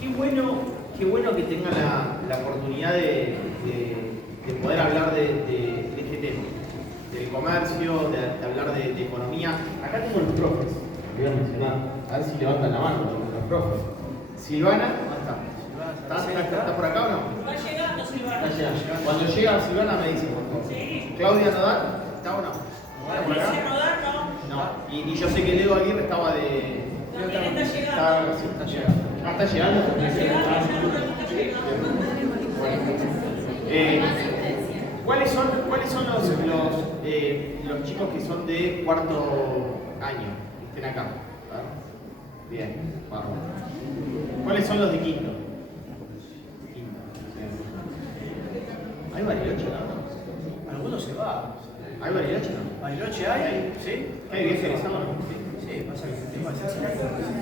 Qué bueno que tengan la oportunidad de poder hablar de este tema, del comercio, de hablar de economía. Acá tengo los profes, que voy a mencionar, a ver si levantan la mano los profes. Silvana, ¿dónde está? ¿Está por acá o no? Va llegando, Silvana. Está llegando. Cuando llega Silvana me dice, por favor. Sí. Claudia Nodal, ¿está o no? Patricia Rodar, no. No. Y yo sé que Leo Aguirre estaba de... También está llegando. Sí, está llegando. ¿Ah, está llegando? Está llegando, ya en un ratito está llegando. ¿Cuáles son los chicos que son de cuarto año que estén acá? Bien, bárbaro. ¿Cuáles son los de quinto? Quinto. ¿Hay Bariloche, no? Algunos se va. ¿Hay Bariloche, no? ¿Bariloche hay? ¿Sí? ¿Hay viaje egresado, no? Sí, pasa que el tema es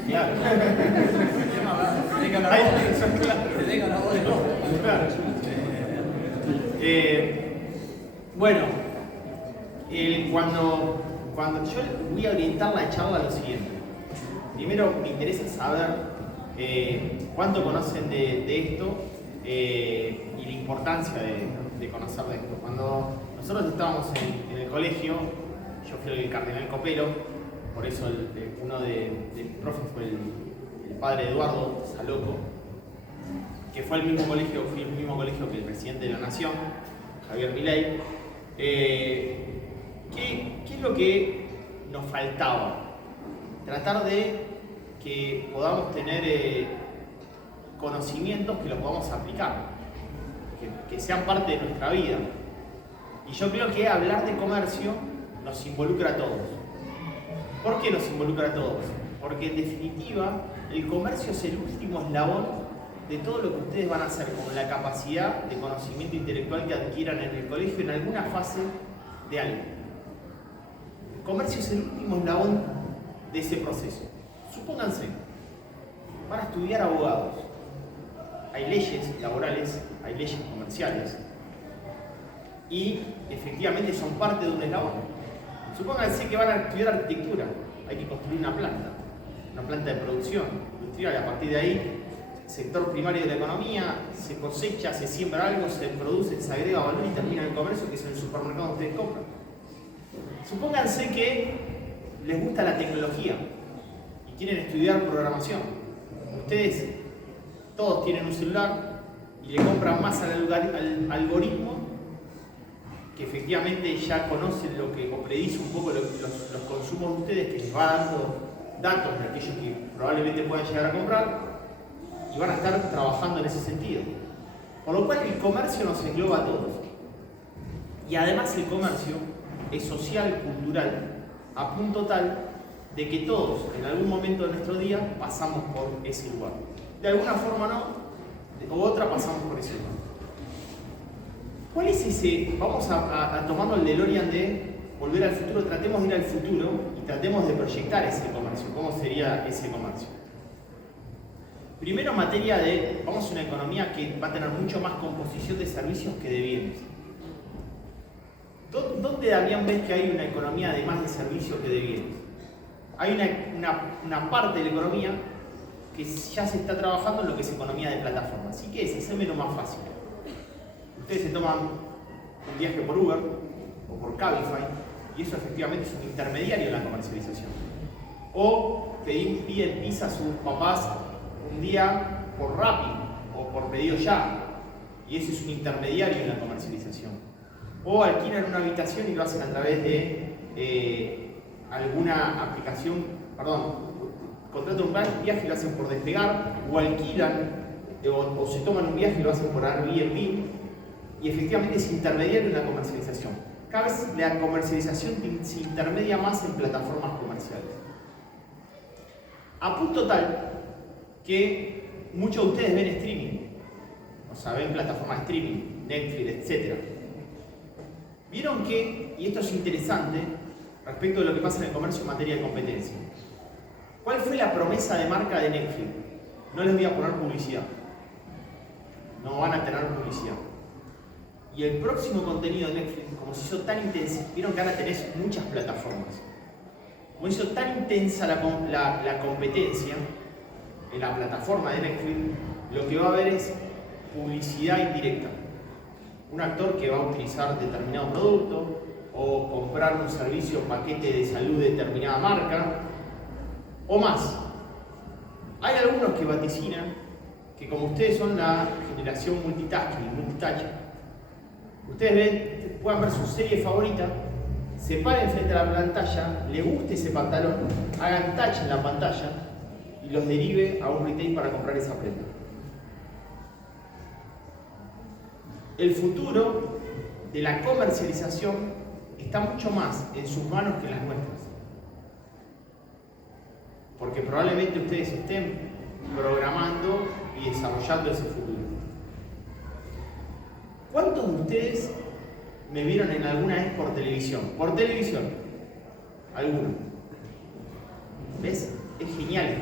Claro. el tema, te dejan la voz. Te dejan la voz de no. Claro. Bueno, cuando yo voy a orientar la charla a lo siguiente. Primero me interesa saber cuánto conocen de esto y la importancia de conocer de esto. Cuando nosotros estábamos en el colegio, yo fui el cardenal Copelo, por eso uno de mis profes fue el padre Eduardo Saloco, que fue el mismo colegio que el presidente de la Nación, Javier Milei. ¿Qué es lo que nos faltaba? Tratar de que podamos tener conocimientos que los podamos aplicar, que sean parte de nuestra vida. Y yo creo que hablar de comercio nos involucra a todos. ¿Por qué nos involucra a todos? Porque en definitiva el comercio es el último eslabón de todo lo que ustedes van a hacer con la capacidad de conocimiento intelectual que adquieran en el colegio en alguna fase de algo. El comercio es el último eslabón de ese proceso. Supónganse, van a estudiar abogados. Hay leyes laborales, hay leyes comerciales y efectivamente son parte de un eslabón. Supónganse que van a estudiar arquitectura. Hay que construir una planta de producción industrial. A partir de ahí, sector primario de la economía, se cosecha, se siembra algo, se produce, se agrega valor y termina en el comercio, que es en el supermercado donde ustedes compran. Supónganse que les gusta la tecnología y quieren estudiar programación. Ustedes todos tienen un celular y le compran más al algoritmo que efectivamente ya conocen lo que, o predice un poco los consumos de ustedes, que les va dando datos de aquellos que probablemente puedan llegar a comprar y van a estar trabajando en ese sentido. Por lo cual el comercio nos engloba a todos. Y además el comercio es social, cultural, a punto tal de que todos en algún momento de nuestro día pasamos por ese lugar. De alguna forma o otra pasamos por ese lugar. ¿Cuál es ese? Vamos a tomando el DeLorean de volver al futuro, tratemos de ir al futuro y tratemos de proyectar ese comercio. ¿Cómo sería ese comercio? Primero, en materia de, vamos a una economía que va a tener mucho más composición de servicios que de bienes. ¿Dónde, Damián, ves que hay una economía de más de servicios que de bienes? Hay una parte de la economía que ya se está trabajando en lo que es economía de plataforma. Así que es hacerme lo más fácil. Ustedes se toman un viaje por Uber o por Cabify y eso efectivamente es un intermediario en la comercialización. O piden pizza a sus papás un día por Rappi o por pedido ya y eso es un intermediario en la comercialización. O alquilan una habitación y lo hacen a través de alguna aplicación, contratan un viaje y lo hacen por Despegar, o alquilan o se toman un viaje y lo hacen por Airbnb. Y efectivamente es intermediario en la comercialización. Cada vez la comercialización se intermedia más en plataformas comerciales. A punto tal que muchos de ustedes ven streaming, o sea, ven plataformas de streaming, Netflix, etc. Vieron que, y esto es interesante, respecto de lo que pasa en el comercio en materia de competencia. ¿Cuál fue la promesa de marca de Netflix? No les voy a poner publicidad. No van a tener publicidad. Y el próximo contenido de Netflix, como se hizo tan intenso, vieron que ahora tenés muchas plataformas. Como se hizo tan intensa la competencia, en la plataforma de Netflix, lo que va a haber es publicidad indirecta. Un actor que va a utilizar determinado producto o comprar un servicio o paquete de salud de determinada marca o más. Hay algunos que vaticinan que como ustedes son la generación multitouch, ustedes puedan ver su serie favorita, se paren frente a la pantalla, le guste ese pantalón, hagan touch en la pantalla y los derive a un retail para comprar esa prenda. El futuro de la comercialización está mucho más en sus manos que en las nuestras. Porque probablemente ustedes estén programando y desarrollando ese futuro. ¿Cuántos de ustedes me vieron en alguna vez por televisión? Por televisión. ¿Alguno? ¿Ves? Es genial.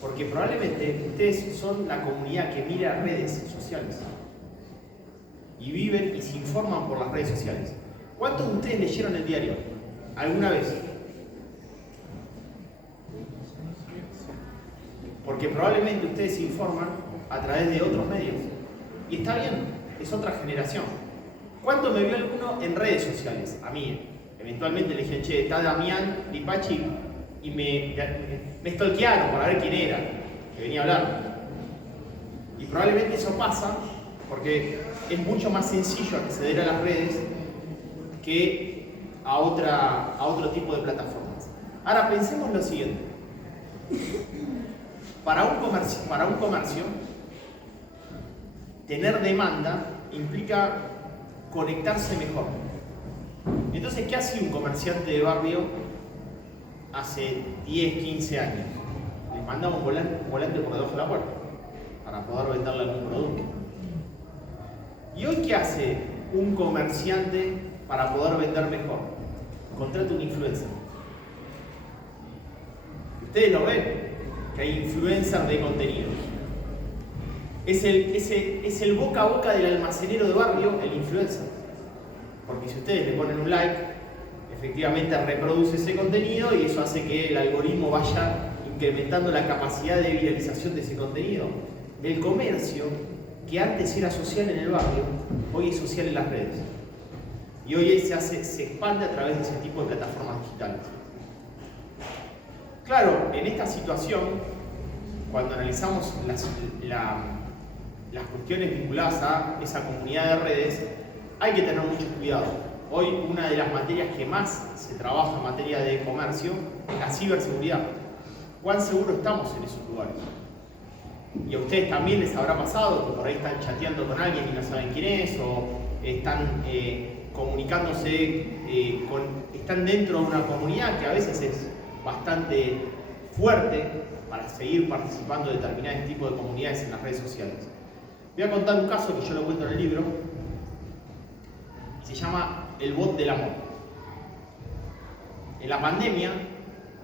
Porque probablemente ustedes son la comunidad que mira redes sociales. Y viven y se informan por las redes sociales. ¿Cuántos de ustedes leyeron el diario? ¿Alguna vez? Porque probablemente ustedes se informan a través de otros medios. Y está bien, es otra generación. ¿Cuánto me vio alguno en redes sociales? A mí, eventualmente le dije, che, está Damián Lipachi, y me stalkearon para ver quién era, que venía a hablar. Y probablemente eso pasa porque es mucho más sencillo acceder a las redes que a otro tipo de plataformas. Ahora pensemos lo siguiente. Para un comercio, tener demanda implica conectarse mejor. Entonces, ¿qué hacía un comerciante de barrio hace 10, 15 años? Les mandaba un volante por debajo de la puerta para poder venderle algún producto. ¿Y hoy qué hace un comerciante para poder vender mejor? Contrata un influencer. Ustedes lo ven, que hay influencers de contenidos. Es el boca a boca del almacenero de barrio, el influencer. Porque si ustedes le ponen un like, efectivamente reproduce ese contenido y eso hace que el algoritmo vaya incrementando la capacidad de viralización de ese contenido. El comercio, que antes era social en el barrio, hoy es social en las redes. Y hoy se expande a través de ese tipo de plataformas digitales. Claro, en esta situación, cuando analizamos las cuestiones vinculadas a esa comunidad de redes, hay que tener mucho cuidado. Hoy una de las materias que más se trabaja en materia de comercio es la ciberseguridad. ¿Cuán seguro estamos en esos lugares? Y a ustedes también les habrá pasado que por ahí están chateando con alguien y no saben quién es, o están comunicándose, están dentro de una comunidad que a veces es bastante fuerte para seguir participando de determinados tipos de comunidades en las redes sociales. Voy a contar un caso que yo lo cuento en el libro, y se llama El bot del amor. En la pandemia,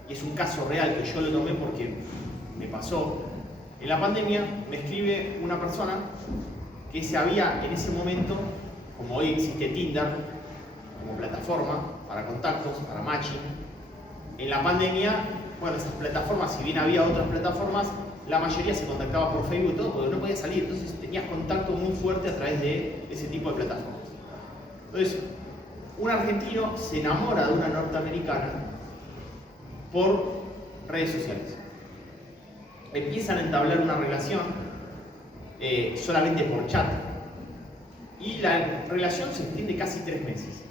y es un caso real que yo lo tomé porque me pasó, en la pandemia me escribe una persona que se había en ese momento, como hoy existe Tinder como plataforma para contactos, para matching, en la pandemia, bueno, esas plataformas, si bien había otras plataformas, la mayoría se contactaba por Facebook y todo, porque no podía salir, entonces tenías contacto muy fuerte a través de ese tipo de plataformas. Entonces, un argentino se enamora de una norteamericana por redes sociales. Empiezan a entablar una relación solamente por chat. Y la relación se extiende casi 3 meses.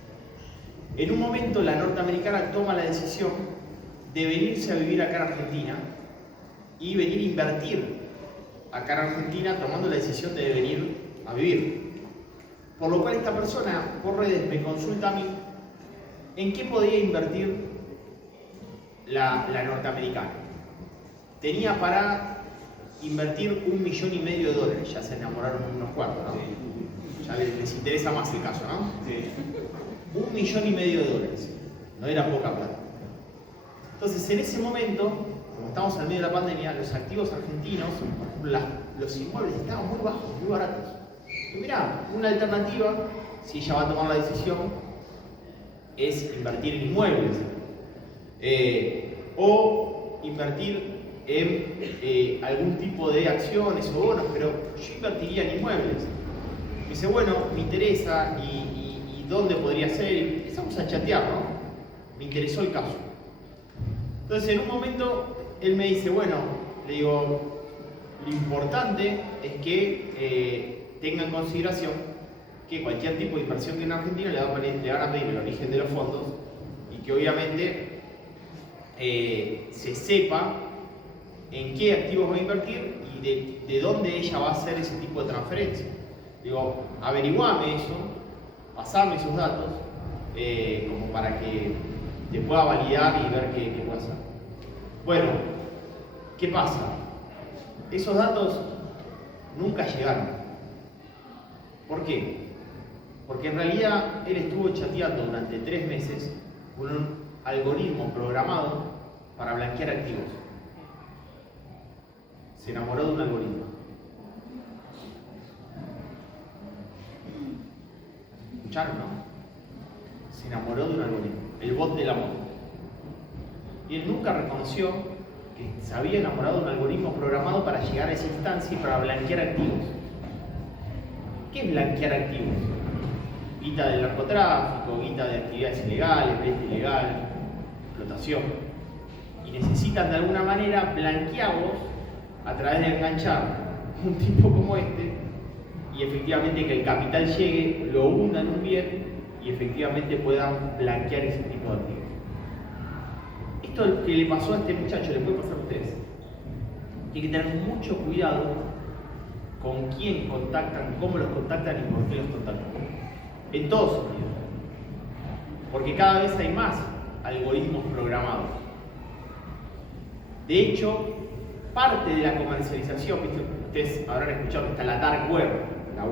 En un momento la norteamericana toma la decisión de venirse a vivir acá en Argentina y venir a invertir acá en Argentina, tomando la decisión de venir a vivir. Por lo cual esta persona por redes me consulta a mí en qué podía invertir la norteamericana. Tenía para invertir $1,5 millones, ya se enamoraron unos cuantos, ¿no? Ya les interesa más el caso, ¿no? Sí. $1,5 millones, no era poca plata. Entonces, en ese momento, como estamos en medio de la pandemia, los activos argentinos, por ejemplo, los inmuebles estaban muy bajos, muy baratos. Y mirá, una alternativa, si ella va a tomar la decisión, es invertir en inmuebles. O invertir en algún tipo de acciones o bonos, pero yo invertiría en inmuebles. Me dice, bueno, me interesa y dónde podría ser. Y empezamos a chatear, ¿no? Me interesó el caso. Entonces, en un momento, él me dice, bueno, le digo, lo importante es que tenga en consideración que cualquier tipo de inversión que en Argentina le van a pedir el origen de los fondos y que obviamente se sepa en qué activos va a invertir y de dónde ella va a hacer ese tipo de transferencia. Digo, averiguame eso, pasame esos datos, como para que te pueda validar y ver qué puede hacer. Bueno, ¿qué pasa? Esos datos nunca llegaron. ¿Por qué? Porque en realidad él estuvo chateando durante 3 meses con un algoritmo programado para blanquear activos. Se enamoró de un algoritmo. ¿Escucharon, no? Se enamoró de un algoritmo, el bot del amor. Y él nunca reconoció que se había enamorado de un algoritmo programado para llegar a esa instancia y para blanquear activos. ¿Qué es blanquear activos? Guita del narcotráfico, guita de actividades ilegales, venta ilegal, explotación. Y necesitan de alguna manera blanquearlos a través de enganchar un tipo como este y efectivamente que el capital llegue, lo hunda en un bien y efectivamente puedan blanquear ese tipo de activos. Esto que le pasó a este muchacho le puede pasar a ustedes. Tienen que tener mucho cuidado con quién contactan, cómo los contactan y por qué los contactan. En todos sentidos. Porque cada vez hay más algoritmos programados. De hecho, parte de la comercialización, ustedes habrán escuchado que está la dark web, la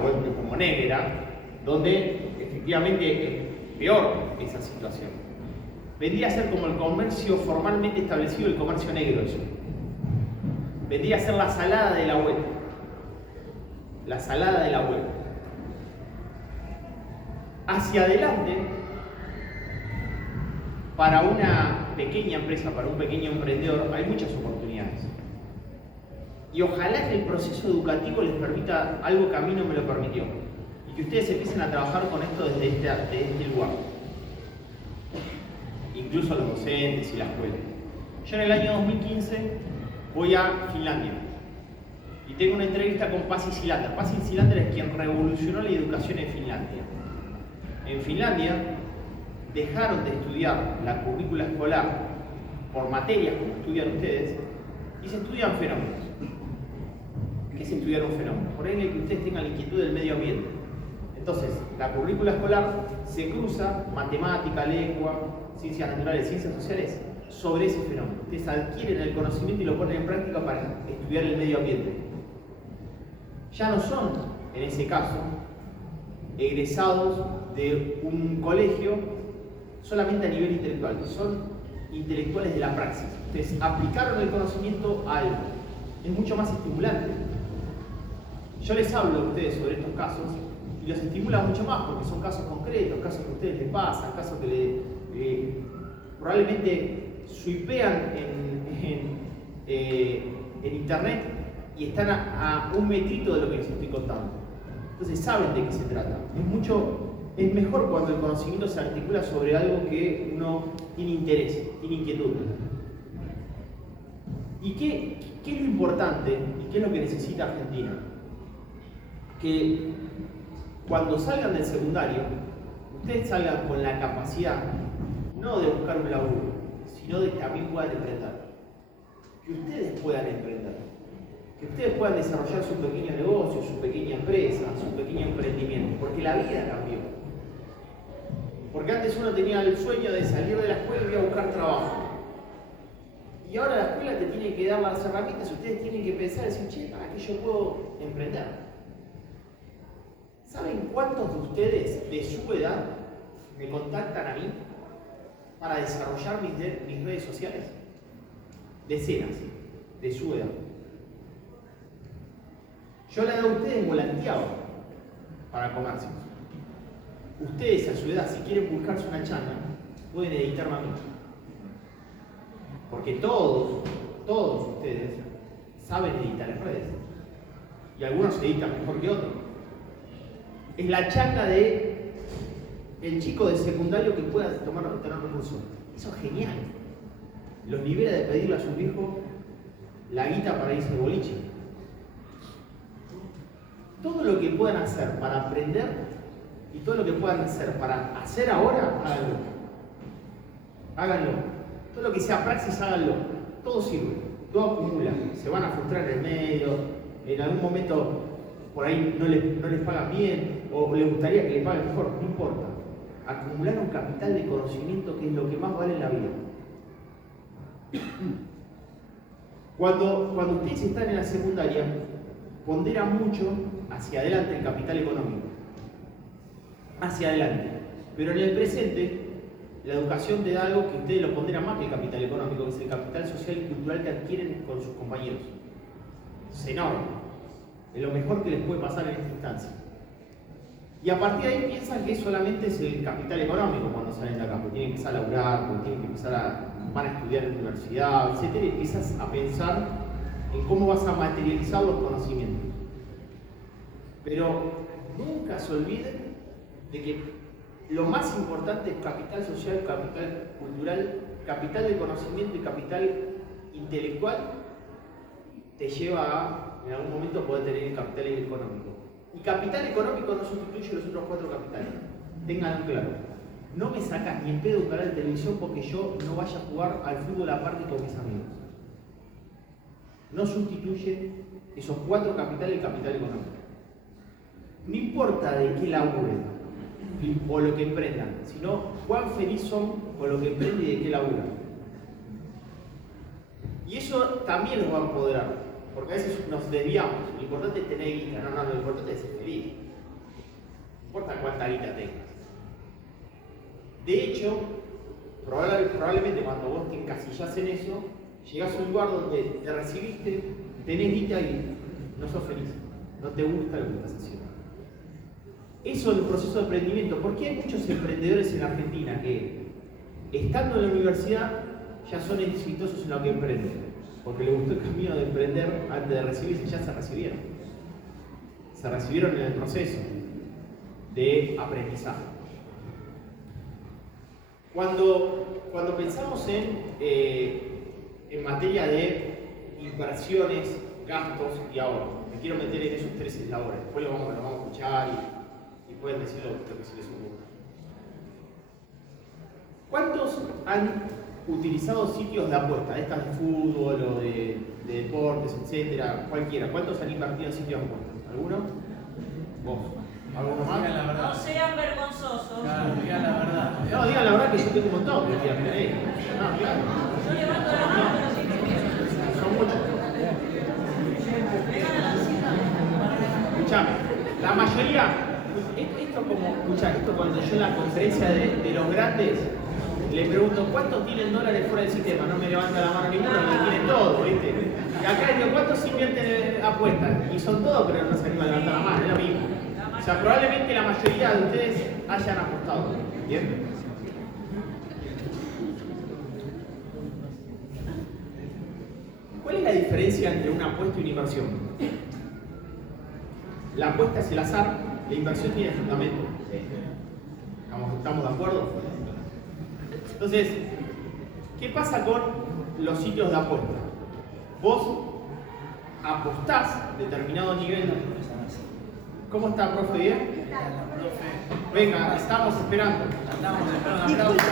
web como negra, donde efectivamente es peor esa situación. Vendría a ser como el comercio formalmente establecido, el comercio negro eso. Vendría a ser la salada de la web. La salada de la web. Hacia adelante, para una pequeña empresa, para un pequeño emprendedor, hay muchas oportunidades. Y ojalá que el proceso educativo les permita algo que a mí no me lo permitió. Y que ustedes empiecen a trabajar con esto desde este lugar. Incluso los docentes y la escuela. Yo en el año 2015 voy a Finlandia. Y tengo una entrevista con Pasi Silander. Pasi Silander es quien revolucionó la educación en Finlandia. En Finlandia dejaron de estudiar la currícula escolar por materias como estudian ustedes y se estudian fenómenos. ¿Qué es estudiar un fenómeno? Por ahí que ustedes tengan la inquietud del medio ambiente. Entonces, la currícula escolar se cruza matemática, lengua, ciencias naturales, ciencias sociales sobre ese fenómeno. Ustedes adquieren el conocimiento y lo ponen en práctica para estudiar el medio ambiente. Ya no son, en ese caso, egresados de un colegio solamente a nivel intelectual, son intelectuales de la praxis. Ustedes aplicaron el conocimiento a algo. Es mucho más estimulante. Yo les hablo a ustedes sobre estos casos y los estimula mucho más porque son casos concretos, casos que a ustedes les pasan, casos que probablemente swipean en internet y están a un metrito de lo que les estoy contando. Entonces saben de qué se trata. Es mejor cuando el conocimiento se articula sobre algo que uno tiene interés, tiene inquietud. ¿Y qué es lo importante y qué es lo que necesita Argentina? Que cuando salgan del secundario, ustedes salgan con la capacidad, no de buscar un laburo, sino de que también puedan emprender. Que ustedes puedan emprender. Que ustedes puedan desarrollar su pequeño negocio, su pequeña empresa, su pequeño emprendimiento. Porque la vida cambió. Porque antes uno tenía el sueño de salir de la escuela y ir a buscar trabajo. Y ahora la escuela te tiene que dar las herramientas. Ustedes tienen que pensar y decir, che, ¿para qué yo puedo emprender? ¿Saben cuántos de ustedes de su edad me contactan a mí para desarrollar mis redes sociales? Decenas de su edad. Yo la doy a ustedes volanteado para comercios. Ustedes a su edad, si quieren buscarse una chanda, pueden editarme a mí. Porque todos todos ustedes, saben editar en redes. Y algunos editan mejor que otros. Es la changa de el chico de secundario que pueda tener recursos. Eso es genial. Los libera de pedirle a su viejo la guita para irse al boliche. Todo lo que puedan hacer para aprender y todo lo que puedan hacer para hacer ahora, háganlo. Háganlo. Todo lo que sea praxis, háganlo. Todo sirve, todo acumula. Se van a frustrar en el medio, en algún momento por ahí no les pagan bien o les gustaría que les paguen mejor, no importa. Acumular un capital de conocimiento que es lo que más vale en la vida. Cuando ustedes están en la secundaria, ponderan mucho hacia adelante el capital económico. Hacia adelante. Pero en el presente, la educación te da algo que ustedes lo ponderan más que el capital económico, que es el capital social y cultural que adquieren con sus compañeros. Es enorme. Es lo mejor que les puede pasar en esta instancia. Y a partir de ahí piensan que solamente es el capital económico cuando salen de acá, porque tienen que empezar a laburar, porque tienen que empezar van a estudiar en la universidad, etc. Y empiezas a pensar en cómo vas a materializar los conocimientos. Pero nunca se olviden de que lo más importante es capital social, capital cultural, capital de conocimiento y capital intelectual te lleva a, en algún momento, poder tener el capital económico. Y capital económico no sustituye los otros 4 capitales. Tenganlo claro. No me sacas ni en pedo un canal de televisión porque yo no vaya a jugar al fútbol aparte con mis amigos. No sustituye esos 4 capitales el capital económico. No importa de qué laburen o lo que emprendan, sino cuán feliz son con lo que emprenden y de qué laburan. Y eso también los va a empoderar, porque a veces nos desviamos. Lo importante es tener guita, no, lo importante es ser feliz. No importa cuánta guita tengas. De hecho, probablemente cuando vos te encasillás en eso, llegás a un lugar donde te recibiste, tenés guita y no sos feliz, no te gusta lo que estás haciendo. Eso es el proceso de emprendimiento. ¿Por qué hay muchos emprendedores en Argentina que, estando en la universidad, ya son exitosos en lo que emprenden? Porque les gustó el camino de emprender antes de recibirse, ya se recibieron. Se recibieron en el proceso de aprendizaje. Cuando pensamos en materia de inversiones, gastos y ahorro, me quiero meter en esos 3 eslabones. Después lo vamos a escuchar y pueden decir lo que se les ocurra. ¿Cuántos han utilizado sitios de apuesta, estas de fútbol o de deportes, etcétera, cualquiera? ¿Cuántos han invertido en sitios de apuesta? ¿Alguno? ¿Vos? ¿Alguno más? Digan la verdad. No sean vergonzosos. Claro, digan la verdad. No, digan la verdad que yo tengo un montón que decían, no, claro. Yo levanto la mano, pero sí que Son muchos. Escuchame, la mayoría, esto cuando yo en la conferencia de los grandes le pregunto ¿cuántos tienen dólares fuera del sistema? No me levanta la mano ninguno, me tienen todo, ¿viste? Y acá digo, ¿cuántos invierten en apuestas? Y son todos, pero no se anima a levantar la mano, es lo mismo. O sea, probablemente la mayoría de ustedes hayan apostado. ¿Bien? ¿Cuál es la diferencia entre una apuesta y una inversión? La apuesta es el azar, la inversión tiene fundamento. ¿Estamos de acuerdo? Entonces, ¿qué pasa con los sitios de apuesta? Vos apostás determinado nivel. ¿Cómo está, profe? ¿Bien? Venga, estamos esperando. Estamos esperando un aplauso.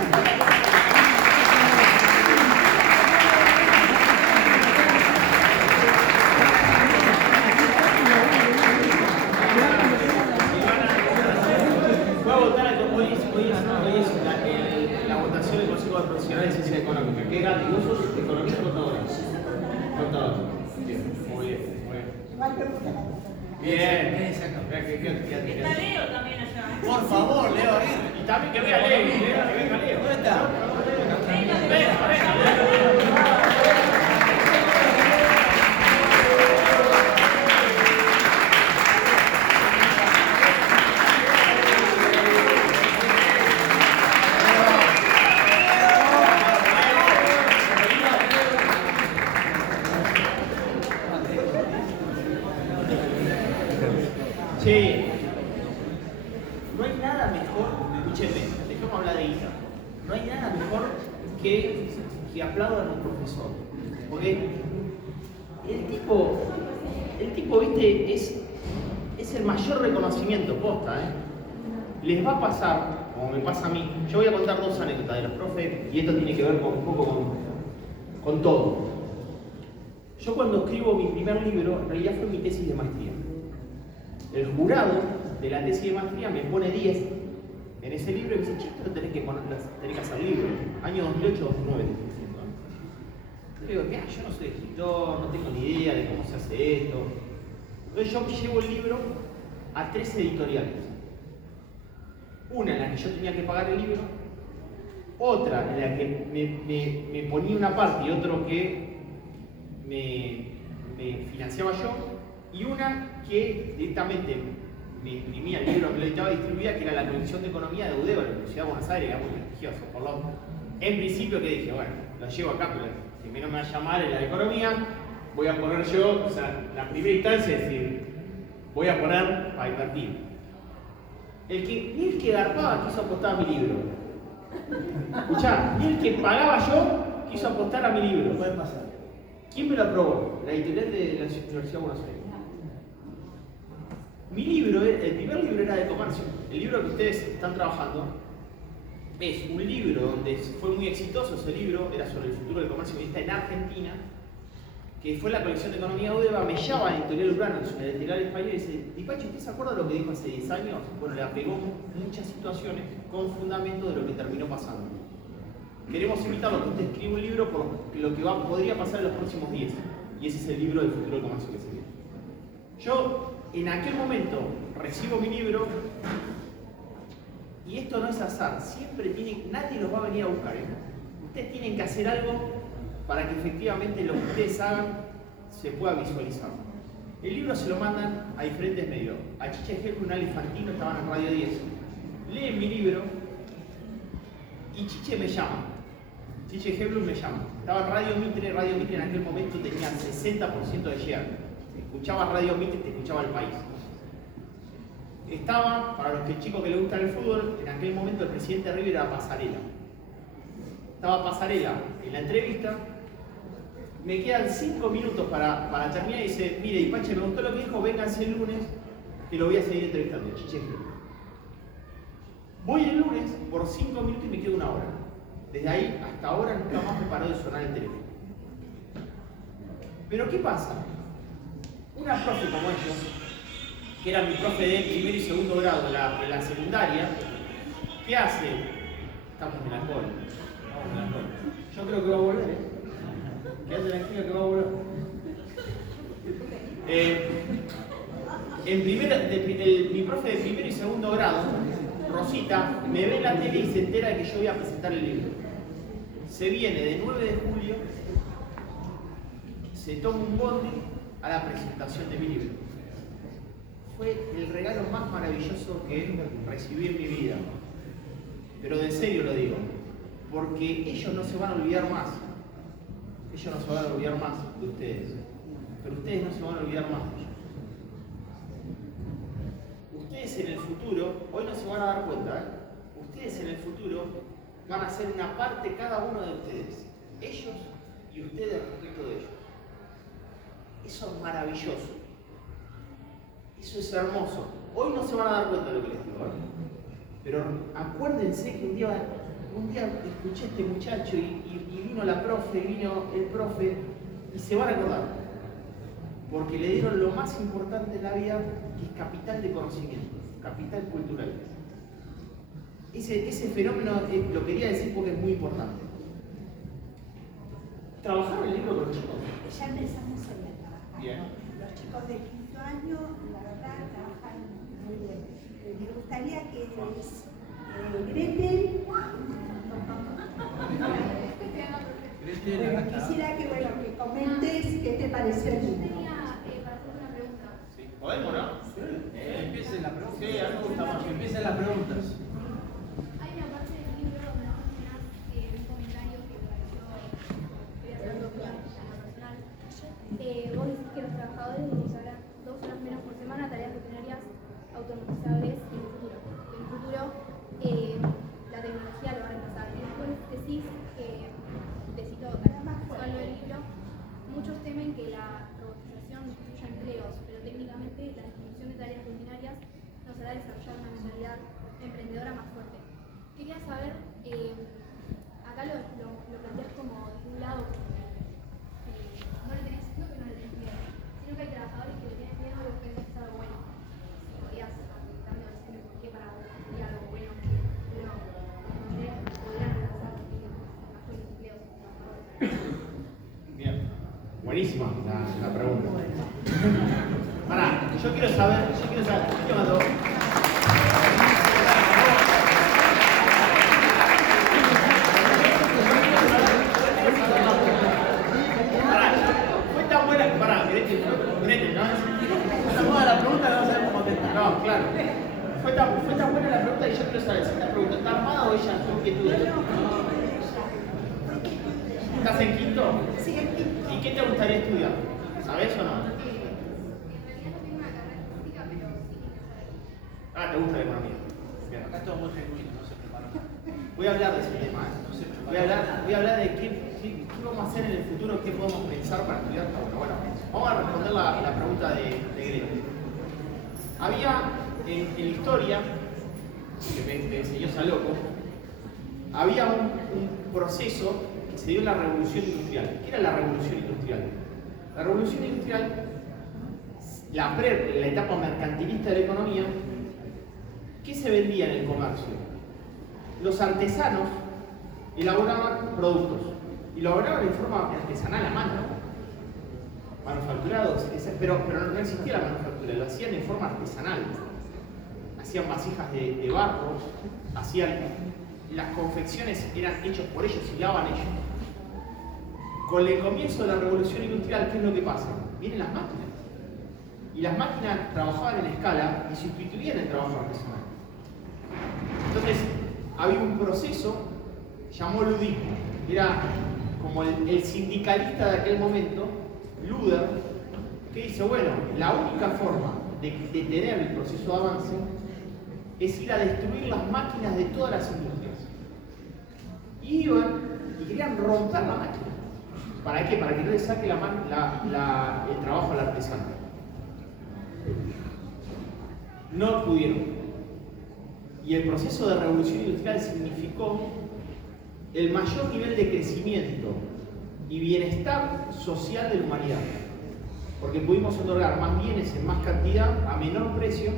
Voy a votar hoy es la votación del Consejo de Profesionales de Ciencia Económica. ¿Qué grande? ¿Vos sos economista o contador? Contador. Bien, muy bien, muy bien. Bien. está Leo también allá. Por favor, Leo Aguirre. Y también que vea Leo, que venga Leo. ¿Dónde está? Venga. Sí. No hay nada mejor, escúcheme, dejemos hablar de Isa. No hay nada mejor que aplaudan a un profesor. Porque el tipo, viste, es el mayor reconocimiento, posta, ¿eh? Les va a pasar, como me pasa a mí, yo voy a contar dos anécdotas de los profes, y esto tiene que ver un poco con todo. Yo cuando escribo mi primer libro, en realidad fue mi tesis de maestría. El jurado de la tesis de maestría me pone 10 en ese libro y me dice, che, esto tenés que hacer libro. Año 2008-2009 te estoy diciendo. Yo digo, mira, yo no soy escritor, no tengo ni idea de cómo se hace esto. Entonces yo llevo el libro a 3 editoriales. Una en la que yo tenía que pagar el libro, otra en la que me ponía una parte y otro que me financiaba yo, y una que directamente me imprimía el libro, me lo editaba y distribuía, que era la colección de economía de UDEVA, de la Universidad de Buenos Aires, era muy prestigioso. Por lo en principio que dije, bueno, lo llevo acá, pero primero me va a llamar en la de economía, voy a poner yo, o sea, la primera instancia es decir, voy a poner para invertir. Ni el que garpaba quiso apostar a mi libro. Escuchá, ni el que pagaba yo quiso apostar a mi libro. Puede pasar. ¿Quién me lo aprobó? La editorial de la Universidad de Buenos Aires. Mi libro, el primer libro era de comercio. El libro que ustedes están trabajando es un libro donde fue muy exitoso ese libro, era sobre el futuro del comercio minorista en Argentina, que fue la colección de economía de UDEVA. Me llama la editorial Urano, es una editorial española, y dice, Dipachi, ¿usted se acuerda de lo que dijo hace 10 años? Bueno, le apegó muchas situaciones con fundamento de lo que terminó pasando. Queremos invitarlo a que usted escriba un libro por lo que podría pasar en los próximos 10. Y ese es el libro del futuro del comercio que se viene. Yo, en aquel momento, recibo mi libro, y esto no es azar, nadie los va a venir a buscar, ¿eh? Ustedes tienen que hacer algo para que efectivamente lo que ustedes hagan se pueda visualizar. El libro se lo mandan a diferentes medios. A Chicha Ejemplo y Ale Fantino estaban en Radio 10. Leen mi libro y Chiche me llama. Chiche Ejemplo me llama. Estaba en Radio Mitre en aquel momento tenía 60% de share. Escuchaba Radio Mitre y te escuchaba el país. Estaba, para los chicos que les gusta el fútbol, en aquel momento el presidente River era Pasarela. Estaba Pasarela en la entrevista. Me quedan 5 minutos para terminar y dice, mire, Dipache, me gustó lo que dijo, vénganse el lunes, que lo voy a seguir entrevistando. Chiche. Voy el lunes por 5 minutos y me quedo 1 hora. Desde ahí hasta ahora nunca más me paró de sonar el teléfono. Pero ¿qué pasa? Una profe como ellos, que era mi profe de primer y segundo grado en la secundaria, ¿qué hace? Estamos en la cola. Yo creo que va a volver, ¿eh? Quédate tranquilo que va a volver. Mi profe de primer y segundo grado, Rosita, me ve en la tele y se entera de que yo voy a presentar el libro. Se viene de 9 de julio, se toma un bondi a la presentación de mi libro. Fue el regalo más maravilloso que recibí en mi vida. Pero de serio lo digo, porque ellos no se van a olvidar más. Ellos no se van a olvidar más de ustedes, pero ustedes no se van a olvidar más de ellos. Ustedes en el futuro, hoy no se van a dar cuenta, ustedes en el futuro van a ser una parte cada uno de ustedes, ellos y ustedes respecto de ellos. Eso es maravilloso, eso es hermoso. Hoy no se van a dar cuenta de lo que les digo, pero acuérdense que un día escuché a este muchacho y vino la profe, vino el profe, y se van a acordar, porque le dieron lo más importante de la vida, que es capital de conocimiento, capital cultural. Ese fenómeno lo quería decir porque es muy importante. ¿Trabajaron el libro con los chicos? Ya empezamos a trabajar. Bien. Los chicos de quinto año, la verdad, trabajan muy bien. Me gustaría que Gretel quisiera que comentes qué te pareció el libro. Para hacer una pregunta. Sí. ¿Podemos, no? Empiecen la pregunta. Sí, a mí me gusta más. Que empiecen las preguntas. Hay una parte del libro donde mencionas un comentario que me pareció, voy a hacer dos cosas personal. Vos decís que los trabajadores desarrollan 2 horas menos por semana tareas rutinarias la pregunta. Pará, yo quiero saber, ¿qué mandó? Grete, ¿no? La pregunta no sabemos contestar. No, claro. Fue tan buena la pregunta y yo quiero saber si esta pregunta está armada o ella fue inquietud. ¿Estás en quinto? Sí, en quinto. ¿Y qué te gustaría estudiar? ¿Sabes o no? Ah, ¿te gusta la economía? Bien. Acá es todo muy genuino, no se preparó. Voy a hablar de ese tema, ¿eh? No se preparó. Voy a hablar de qué vamos a hacer en el futuro, qué podemos pensar para estudiar. Bueno, vamos a responder la pregunta de Grete. Había en la historia, que me enseñó Saloco, había un proceso que se dio en la Revolución Industrial. ¿Qué era la Revolución Industrial? La Revolución Industrial, la etapa mercantilista de la economía, ¿qué se vendía en el comercio? Los artesanos elaboraban productos y lo elaboraban en forma artesanal a mano, manufacturados, pero no existía la manufactura, lo hacían en forma artesanal. Hacían vasijas de barro, las confecciones eran hechas por ellos, hilaban ellos. Con el comienzo de la Revolución Industrial, ¿qué es lo que pasa? Vienen las máquinas. Y las máquinas trabajaban en escala y sustituían el trabajo artesanal. Entonces, había un proceso llamó ludismo. Era como el sindicalista de aquel momento, Luder, que dice, bueno, la única forma de detener el proceso de avance es ir a destruir las máquinas de todas las industrias. Y iban y querían romper la máquina. ¿Para qué? Para que no le saque el trabajo al artesano. No pudieron. Y el proceso de revolución industrial significó el mayor nivel de crecimiento y bienestar social de la humanidad. Porque pudimos otorgar más bienes en más cantidad, a menor precio,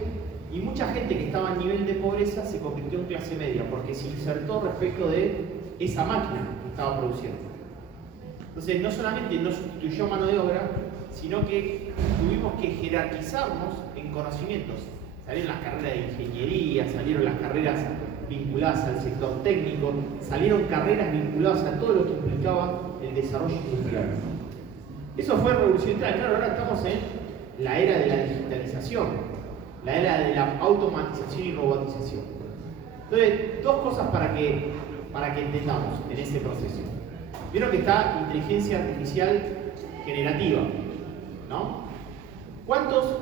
y mucha gente que estaba a nivel de pobreza se convirtió en clase media, porque se insertó respecto de esa máquina que estaba produciendo. Entonces, no solamente no sustituyó mano de obra, sino que tuvimos que jerarquizarnos en conocimientos. Salieron las carreras de ingeniería, salieron las carreras vinculadas al sector técnico, salieron carreras vinculadas a todo lo que implicaba el desarrollo industrial. Eso fue revolución industrial. Claro, ahora estamos en la era de la digitalización, la era de la automatización y robotización. Entonces, dos cosas para que entendamos en ese proceso. Vieron que está inteligencia artificial generativa, ¿no? ¿Cuántos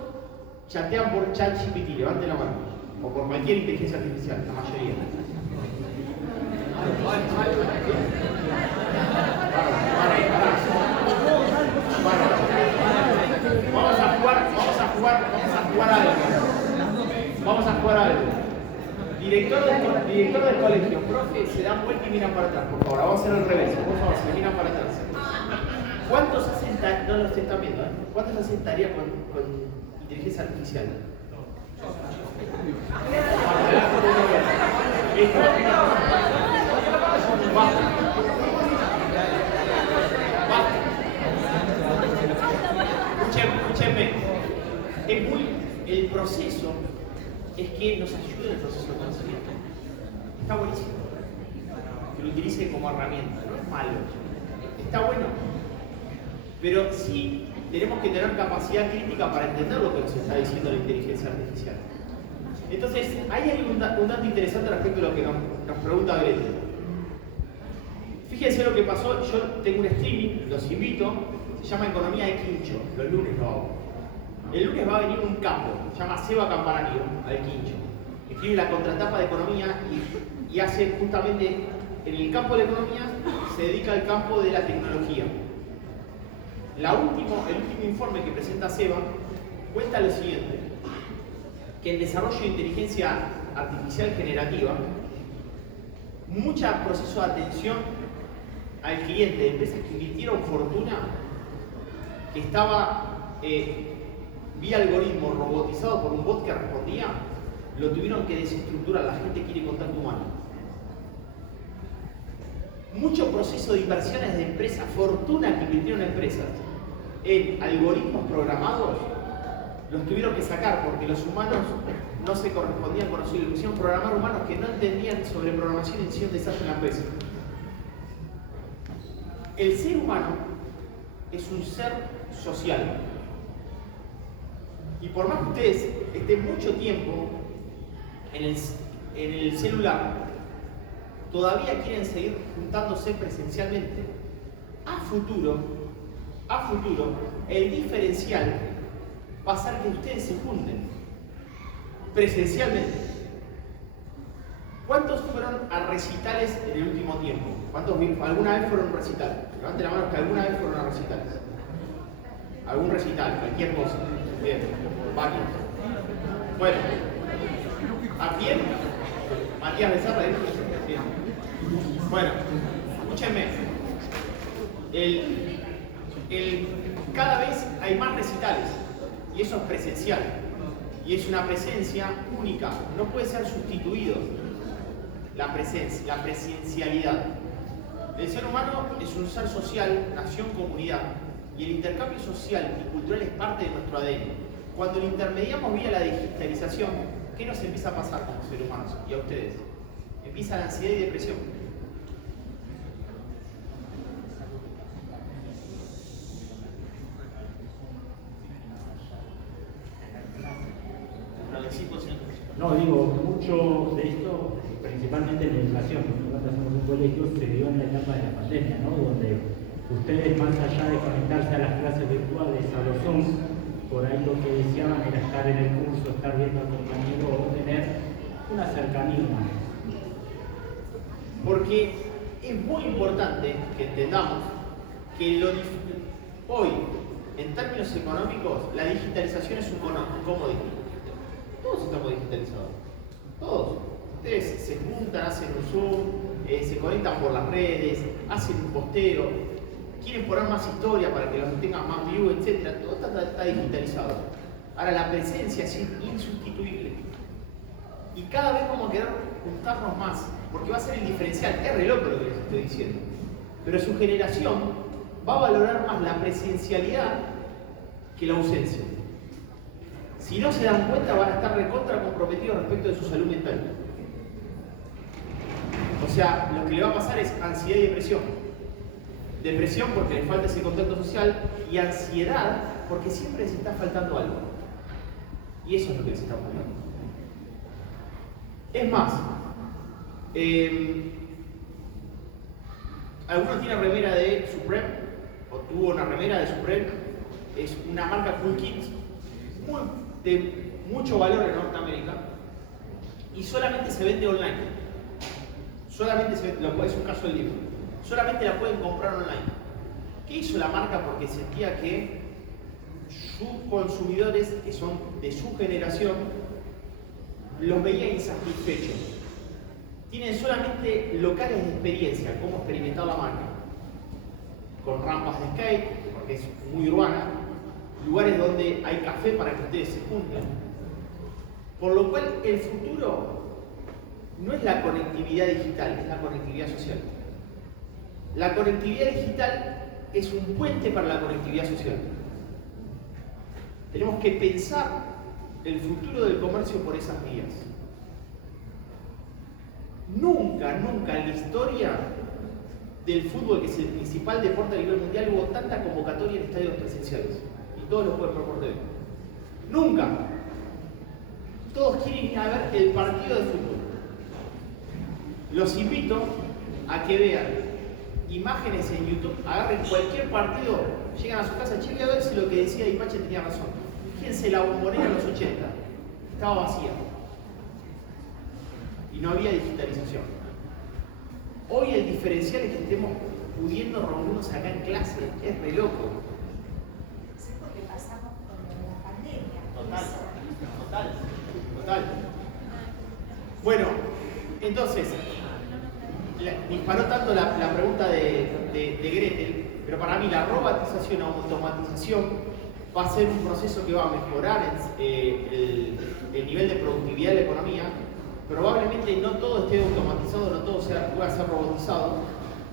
chatean por ChatGPT? Levanten la mano. O por cualquier inteligencia artificial, la mayoría. Vamos a jugar algo. Director del colegio, profe, se dan vuelta y miran para atrás. Por favor, vamos a hacer el revés. Por favor, se miran para atrás. ¿Cuántos hacen tarea? No lo están viendo, ¿eh? ¿Cuántos hacen tarea con inteligencia artificial? Listo. Basta. Escúchenme. El proceso es que nos ayude en el proceso de conocimiento. Está buenísimo. Que lo utilice como herramienta, no es malo. Está bueno. Pero sí tenemos que tener capacidad crítica para entender lo que nos está diciendo la inteligencia artificial. Entonces, ahí hay un dato interesante respecto a lo que nos pregunta Grete. Fíjense lo que pasó, yo tengo un streaming, los invito, se llama Economía de Quincho, los lunes lo hago. El lunes va a venir un capo, se llama Seba Campanario, al Quincho. Escribe la contratapa de economía y hace justamente, en el campo de la economía, se dedica al campo de la tecnología. El último informe que presenta Seba cuenta lo siguiente, que el desarrollo de inteligencia artificial generativa, muchos procesos de atención al cliente de empresas que invirtieron fortuna, que estaba vía algoritmo robotizado por un bot que respondía, lo tuvieron que desestructurar. La gente quiere contacto humano. Mucho proceso de inversiones de empresas, fortuna que invirtieron en empresas, en algoritmos programados, los tuvieron que sacar porque los humanos no se correspondían con eso y lo hicieron programar humanos que no entendían sobre programación y hicieron desastre en la empresa. El ser humano es un ser social. Y por más que ustedes estén mucho tiempo en el celular, todavía quieren seguir juntándose presencialmente. A futuro, el diferencial va a ser que ustedes se junten presencialmente. ¿Cuántos fueron a recitales en el último tiempo? ¿Cuántos alguna vez fueron a un recital? Levanten la mano que alguna vez fueron a recitales. Algún recital, cualquier cosa. Bien, varios. Bueno, ¿a quién? Matías Becerra, ¿eh? Bien. Bueno, escúchenme. Cada vez hay más recitales y eso es presencial. Y es una presencia única, no puede ser sustituido la presencialidad. El ser humano es un ser social, nació en comunidad, y el intercambio social y cultural es parte de nuestro ADN. Cuando lo intermediamos vía la digitalización, ¿qué nos empieza a pasar como seres humanos y a ustedes? Empieza la ansiedad y depresión. No, digo, mucho de esto, principalmente en la educación, nosotros hacemos un colegio, se dio en la etapa de la pandemia, ¿no? Donde ustedes, más allá de conectarse a las clases virtuales, a los Zoom, por ahí lo que deseaban era estar en el curso, estar viendo al compañero o tener una cercanía. Porque es muy importante que entendamos que hoy, en términos económicos, la digitalización es un commodity. Todos estamos digitalizados. Todos. Ustedes se juntan, hacen un Zoom, se conectan por las redes, hacen un posteo, quieren poner más historia para que los tengan más view, etc. Todo está digitalizado. Ahora, la presencia es insustituible. Y cada vez vamos a querer juntarnos más, porque va a ser el diferencial. Es re loco lo que les estoy diciendo. Pero su generación va a valorar más la presencialidad que la ausencia. Si no se dan cuenta, van a estar recontra comprometidos respecto de su salud mental. O sea, lo que le va a pasar es ansiedad y depresión. Depresión porque les falta ese contacto social y ansiedad porque siempre les está faltando algo. Y eso es lo que les está faltando. Es más, ¿alguno tiene remera de Supreme? ¿O tuvo una remera de Supreme? Es una marca Cool Kids de mucho valor en Norteamérica y solamente se vende online. Solamente se vende, es un caso del libro. Solamente la pueden comprar online. ¿Qué hizo la marca? Porque sentía que sus consumidores, que son de su generación, los veía insatisfechos. Tienen solamente locales de experiencia, cómo experimentar la marca. Con rampas de skate, porque es muy urbana, lugares donde hay café para que ustedes se junten. Por lo cual, el futuro no es la conectividad digital, es la conectividad social. La conectividad digital es un puente para la conectividad social. Tenemos que pensar el futuro del comercio por esas vías. Nunca en la historia del fútbol, que es el principal deporte a nivel mundial, hubo tanta convocatoria en estadios presenciales. Y todos los pueden ver por TV. Nunca. Todos quieren ir a ver el partido de fútbol. Los invito a que vean imágenes en YouTube, agarren cualquier partido, llegan a su casa, chequen a ver si lo que decía Ipache tenía razón. Fíjense la Bombonera en los 80, estaba vacía. Y no había digitalización. Hoy el diferencial es que estemos pudiendo reunirnos acá en clase, es re loco. Sí, porque pasamos con la pandemia. Total. Bueno, entonces, disparó tanto la pregunta de Gretel, pero para mí la robotización o automatización va a ser un proceso que va a mejorar el nivel de productividad de la economía. Probablemente no todo esté automatizado, no todo pueda ser robotizado,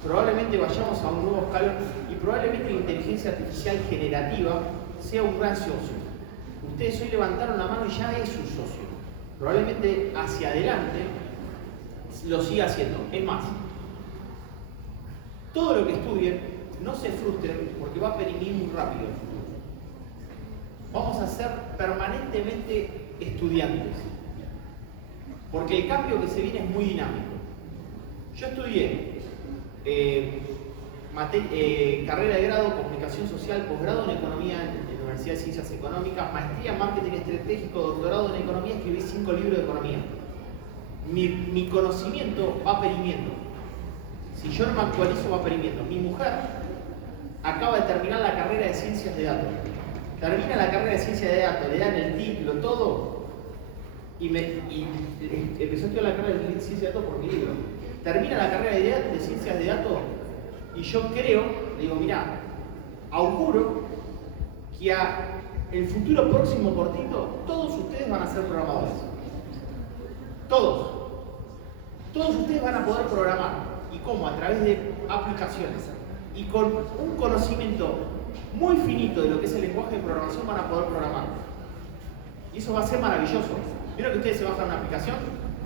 probablemente vayamos a un nuevo escalón y probablemente la inteligencia artificial generativa sea un gran socio. Ustedes hoy levantaron la mano y ya es un socio. Probablemente hacia adelante lo siga haciendo. Es más, todo lo que estudien, no se frustren porque va a perimir muy rápido el futuro. Vamos a ser permanentemente estudiantes, porque el cambio que se viene es muy dinámico. Yo estudié carrera de grado, comunicación social, posgrado en economía en la Universidad de Ciencias Económicas, maestría en marketing estratégico, doctorado en economía, escribí 5 libros de economía. Mi conocimiento va perimiendo. Si yo no me actualizo, va perimiendo. Mi mujer acaba de terminar la carrera de ciencias de datos. Termina la carrera de ciencias de datos, le dan el título, todo, y empezó a estudiar la carrera de ciencias de datos por mi libro. Termina la carrera de ciencias de datos y yo creo, le digo, mirá, auguro que el futuro próximo cortito, todos ustedes van a ser programadores. Todos. Todos ustedes van a poder programar. ¿Y cómo? A través de aplicaciones. Y con un conocimiento muy finito de lo que es el lenguaje de programación van a poder programar. Y eso va a ser maravilloso. ¿Vieron que ustedes se bajan una aplicación?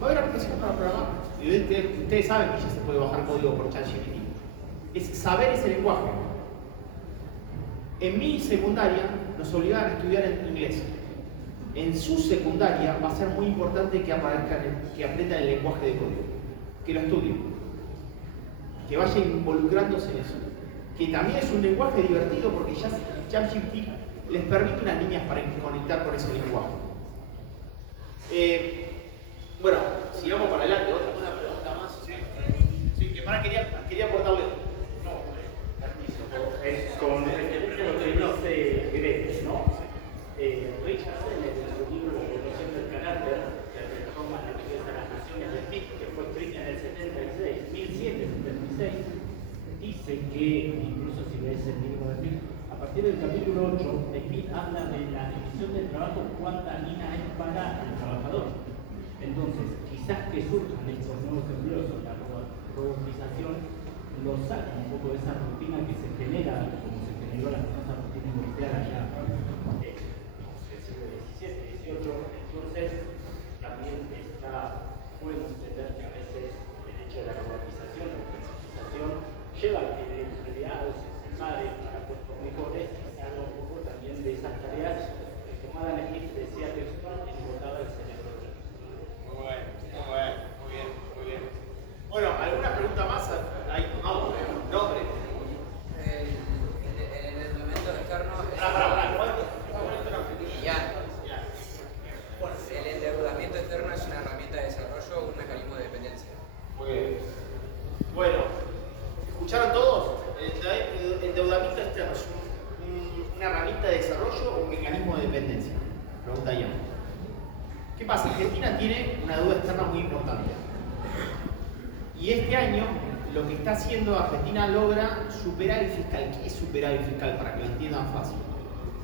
Va a haber aplicaciones para programar. Y ustedes saben que ya se puede bajar código por ChatGPT. Es saber ese lenguaje. En mi secundaria nos obligaban a estudiar en inglés. En su secundaria va a ser muy importante que aprendan el lenguaje de código. Que lo estudien. Que vayan involucrándose en eso. Que también es un lenguaje divertido porque ya ChatGPT les permite unas líneas para conectar con ese lenguaje. Bueno, sigamos para adelante. ¿Una pregunta más? Sí, que para quería aportarle. No, permiso. Con respecto a lo que dice Grete, ¿no? Richard Sennett, en su libro Evolución del Carácter, que retoma la riqueza de las naciones de Smith, que fue escrita en el 1776, dice que, incluso si ves el libro de Smith, a partir del capítulo 8, Smith habla de la división del trabajo, cuánta harina es para el trabajador. Entonces, quizás que surjan estos nuevos empleos o la robotización los saca un poco de esa rutina que se genera, como se generó la famosa rutina industrial allá en el siglo XVII, XVIII. Entonces, también está bueno entender que a veces el hecho de la robotización, la automatización, lleva a que empleados se separen para puestos mejores y se haga un poco también de esas tareas que Adam Smith decía textual y botaba el cerebro. Muy bien. Bueno, ¿alguna pregunta más? Ahí, vamos, nombre. El endeudamiento externo es... ¿Cuánto? Ya. El endeudamiento externo es una herramienta de desarrollo o un mecanismo de dependencia. Muy bien. Bueno, ¿escucharon todos? El endeudamiento externo es una herramienta de desarrollo o un mecanismo de dependencia. Pregunta Ian. ¿Qué pasa? Argentina tiene una deuda externa muy importante. Y este año, lo que está haciendo Argentina logra superávit fiscal. ¿Qué es superávit fiscal? Para que lo entiendan fácil.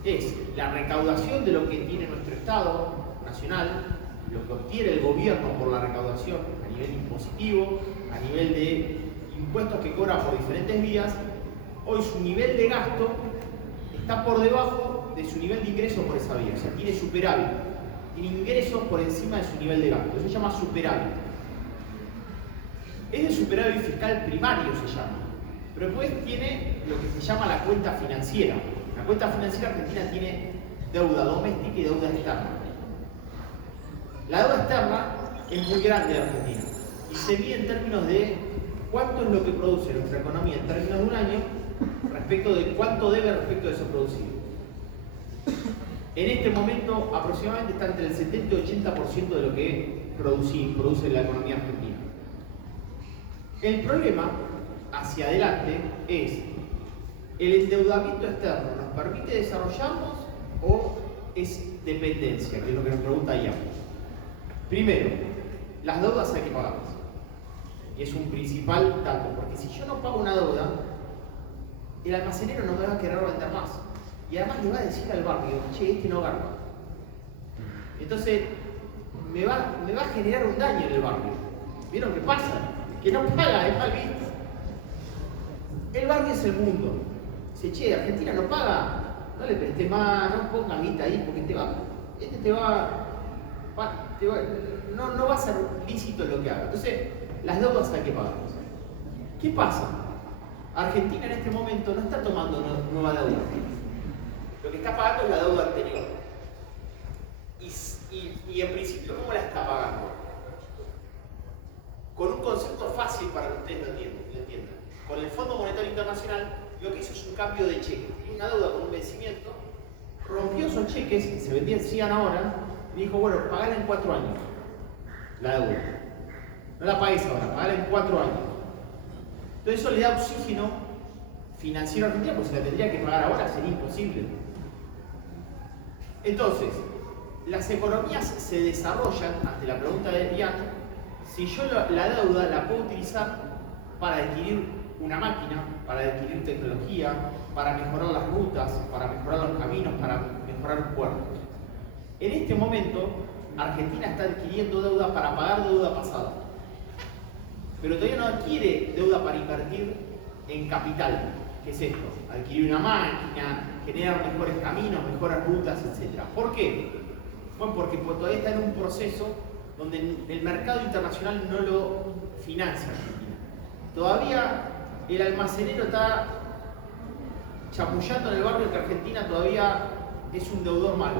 Es la recaudación de lo que tiene nuestro Estado nacional, lo que obtiene el gobierno por la recaudación a nivel impositivo, a nivel de impuestos que cobra por diferentes vías. Hoy su nivel de gasto está por debajo de su nivel de ingreso por esa vía. O sea, tiene superávit. Tiene ingresos por encima de su nivel de gasto. Eso se llama superávit. Es el superávit fiscal primario, se llama. Pero después tiene lo que se llama la cuenta financiera. La cuenta financiera argentina tiene deuda doméstica y deuda externa. La deuda externa es muy grande de Argentina y se mide en términos de cuánto es lo que produce nuestra economía en términos de un año respecto de cuánto debe respecto de eso producido. En este momento aproximadamente está entre el 70 y 80% de lo que produce la economía argentina. El problema hacia adelante es, ¿el endeudamiento externo nos permite desarrollarnos o es dependencia? Que es lo que nos pregunta Ian. Primero, las deudas hay que pagarlas. Y es un principal dato, porque si yo no pago una deuda, el almacenero no me va a querer vender más. Y además le va a decir al barrio, che, este no garpa. Entonces, me va a generar un daño en el barrio. ¿Vieron qué pasa? Que no paga, es mal visto. El barrio es el mundo. Dice, che, Argentina no paga, no le prestes más, no pongas guita ahí porque no va a ser lícito lo que haga. Entonces, las deudas hay que pagarlas. ¿Qué pasa? Argentina en este momento no está tomando nueva deuda. Lo que está pagando es la deuda anterior. Y en principio, ¿cómo la está pagando? Con un concepto fácil para que ustedes lo entiendan. Con el Fondo Monetario Internacional, lo que hizo es un cambio de cheque. Tiene una deuda con un vencimiento, rompió esos cheques, se vencían ahora, y dijo, bueno, pagala en 4 años la deuda. No la pagues ahora, pagala en 4 años. Entonces eso le da oxígeno financiero a Argentina, porque si la tendría que pagar ahora sería imposible. Entonces, las economías se desarrollan, ante la pregunta de Diana, si yo la deuda la puedo utilizar para adquirir una máquina, para adquirir tecnología, para mejorar las rutas, para mejorar los caminos, para mejorar un puerto. En este momento, Argentina está adquiriendo deuda para pagar deuda pasada, pero todavía no adquiere deuda para invertir en capital. ¿Qué es esto? Adquirir una máquina, generar mejores caminos, mejores rutas, etc. ¿Por qué? Bueno, porque todavía está en un proceso donde el mercado internacional no lo financia Argentina. Todavía el almacenero está chamullando en el barrio que Argentina todavía es un deudor malo.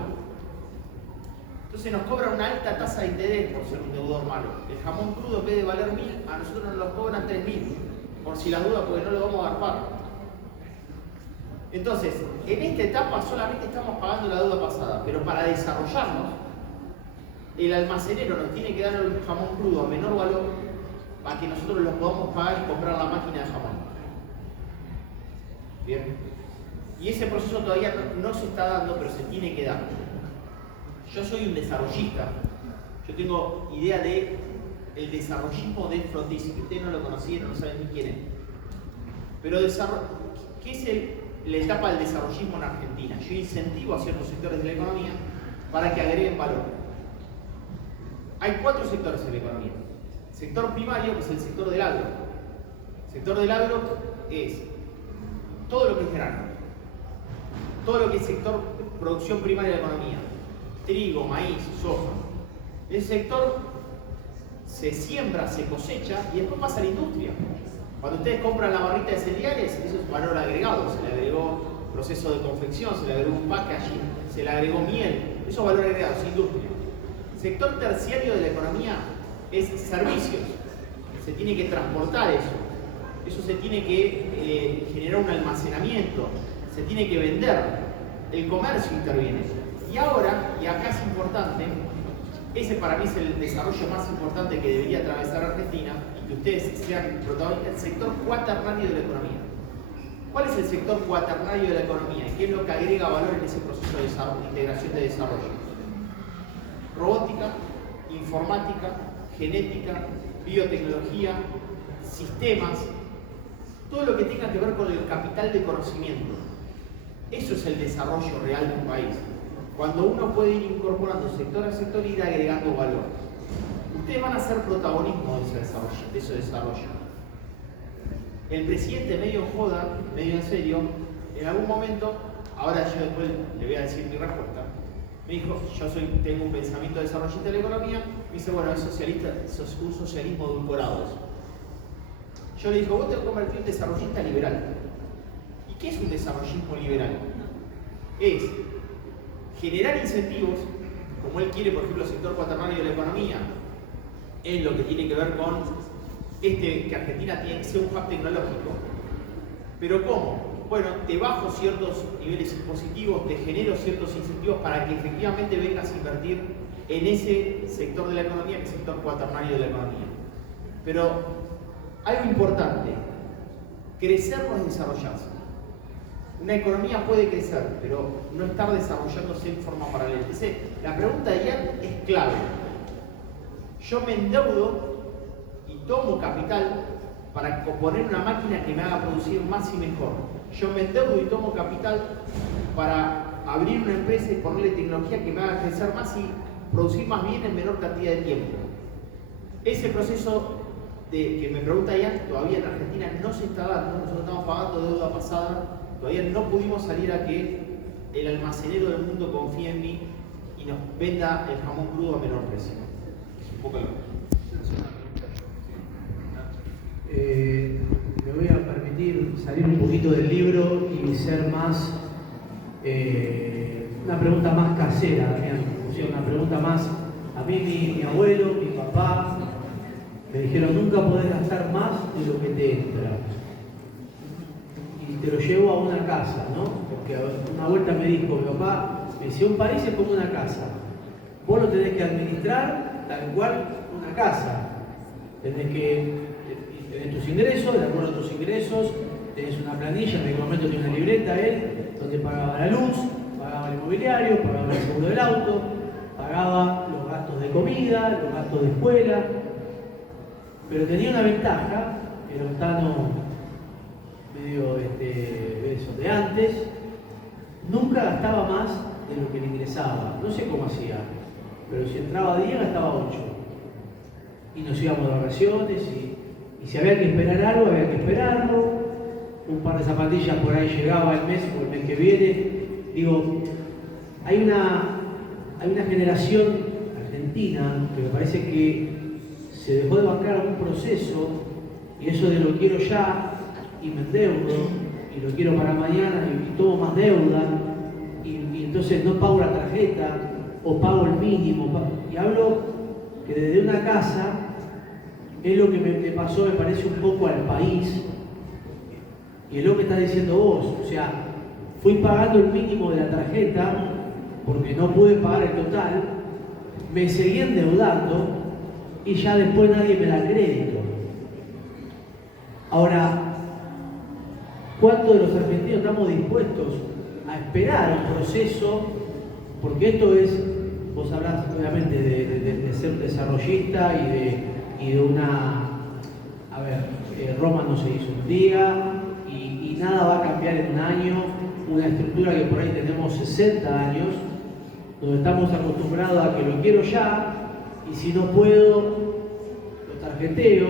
Entonces nos cobra una alta tasa de interés por ser un deudor malo. El jamón crudo, en vez de valer 1.000, a nosotros nos lo cobran 3.000, por si la duda, porque no lo vamos a agarpar. Entonces, en esta etapa solamente estamos pagando la deuda pasada, pero para desarrollarnos, el almacenero nos tiene que dar el jamón crudo a menor valor para que nosotros lo podamos pagar y comprar la máquina de jamón. Bien. Y ese proceso todavía no se está dando, pero se tiene que dar. Yo soy un desarrollista. Yo tengo idea de el desarrollismo del frontispicio, que ustedes no lo conocieron, no saben ni quién es. Pero ¿qué es la etapa del desarrollismo en Argentina? Yo incentivo a ciertos sectores de la economía para que agreguen valor. Hay 4 sectores en la economía. Sector primario, que es el sector del agro. El sector del agro es todo lo que es grano, todo lo que es sector producción primaria de la economía, trigo, maíz, soja. Ese sector se siembra, se cosecha y después pasa a la industria. Cuando ustedes compran la barrita de cereales, eso es valor agregado, se le agregó proceso de confección, se le agregó un packaging, se le agregó miel, eso es valor agregado, es industria. Sector terciario de la economía es servicios, se tiene que transportar eso se tiene que generar un almacenamiento, se tiene que vender, el comercio interviene. Y ahora, y acá es importante, ese para mí es el desarrollo más importante que debería atravesar Argentina y que ustedes sean protagonistas, el sector cuaternario de la economía. ¿Cuál es el sector cuaternario de la economía? ¿Y qué es lo que agrega valor en ese proceso de desarrollo, integración de desarrollo? Robótica, informática, genética, biotecnología, sistemas, todo lo que tenga que ver con el capital de conocimiento. Eso es el desarrollo real de un país. Cuando uno puede ir incorporando sector a sector y ir agregando valor. Ustedes van a ser protagonismo de ese desarrollo. El presidente, medio en joda, medio en serio, en algún momento, ahora yo después le voy a decir mi respuesta, me dijo, tengo un pensamiento desarrollista de la economía, me dice, bueno, es socialista, eso es un socialismo edulcorado eso. Yo le dije, vos te vas a convertir en desarrollista liberal. ¿Y qué es un desarrollismo liberal? Es generar incentivos, como él quiere, por ejemplo, el sector cuaternario de la economía, en lo que tiene que ver con que Argentina tiene que ser un hub tecnológico. ¿Pero cómo? Bueno, te bajo ciertos niveles impositivos, te genero ciertos incentivos para que efectivamente vengas a invertir en ese sector de la economía, que es el sector cuaternario de la economía. Pero algo importante, crecer no es desarrollarse. Una economía puede crecer, pero no estar desarrollándose en forma paralela. Entonces, la pregunta de Ian es clave. Yo me endeudo y tomo capital para poner una máquina que me haga producir más y mejor. Yo me endeudo y tomo capital para abrir una empresa y ponerle tecnología que me haga crecer más y producir más bien en menor cantidad de tiempo. Ese proceso que me pregunta Ian, todavía en Argentina no se está dando, nosotros estamos pagando deuda pasada, todavía no pudimos salir a que el almacenero del mundo confíe en mí y nos venda el jamón crudo a menor precio. Es un poco lo... Me voy a permitir salir un poquito del libro y ser más, una pregunta más casera, Damián, o sea, una pregunta más. A mí mi abuelo, mi papá, me dijeron, nunca podés gastar más de lo que te entra. Y te lo llevo a una casa, ¿no? Porque una vuelta me dijo, mi papá, me decía, un país es como una casa. Vos lo tenés que administrar tal cual una casa. Tenés tus ingresos, de acuerdo a tus ingresos, tenés una planilla, en aquel momento tenía una libreta él, donde pagaba la luz, pagaba el inmobiliario, pagaba el seguro del auto, pagaba los gastos de comida, los gastos de escuela, pero tenía una ventaja, era un Tano medio eso de antes, nunca gastaba más de lo que le ingresaba, no sé cómo hacía, pero si entraba 10 gastaba 8, y nos íbamos de vacaciones, y si había que esperar algo, había que esperarlo, un par de zapatillas por ahí llegaba el mes o el mes que viene. Digo, hay una generación argentina que me parece que se dejó de bancar un proceso, y eso de lo quiero ya, y me endeudo, y lo quiero para mañana, y tomo más deuda, y entonces no pago la tarjeta, o pago el mínimo, y hablo que desde una casa es lo que me pasó, me parece un poco al país, y es lo que estás diciendo vos, o sea, fui pagando el mínimo de la tarjeta porque no pude pagar el total, me seguí endeudando y ya después nadie me da crédito. Ahora, ¿cuántos de los argentinos estamos dispuestos a esperar un proceso? Porque esto es, vos hablás obviamente de ser desarrollista y de una, a ver, Roma no se hizo un día y nada va a cambiar en un año, una estructura que por ahí tenemos 60 años, donde estamos acostumbrados a que lo quiero ya, y si no puedo, lo tarjeteo,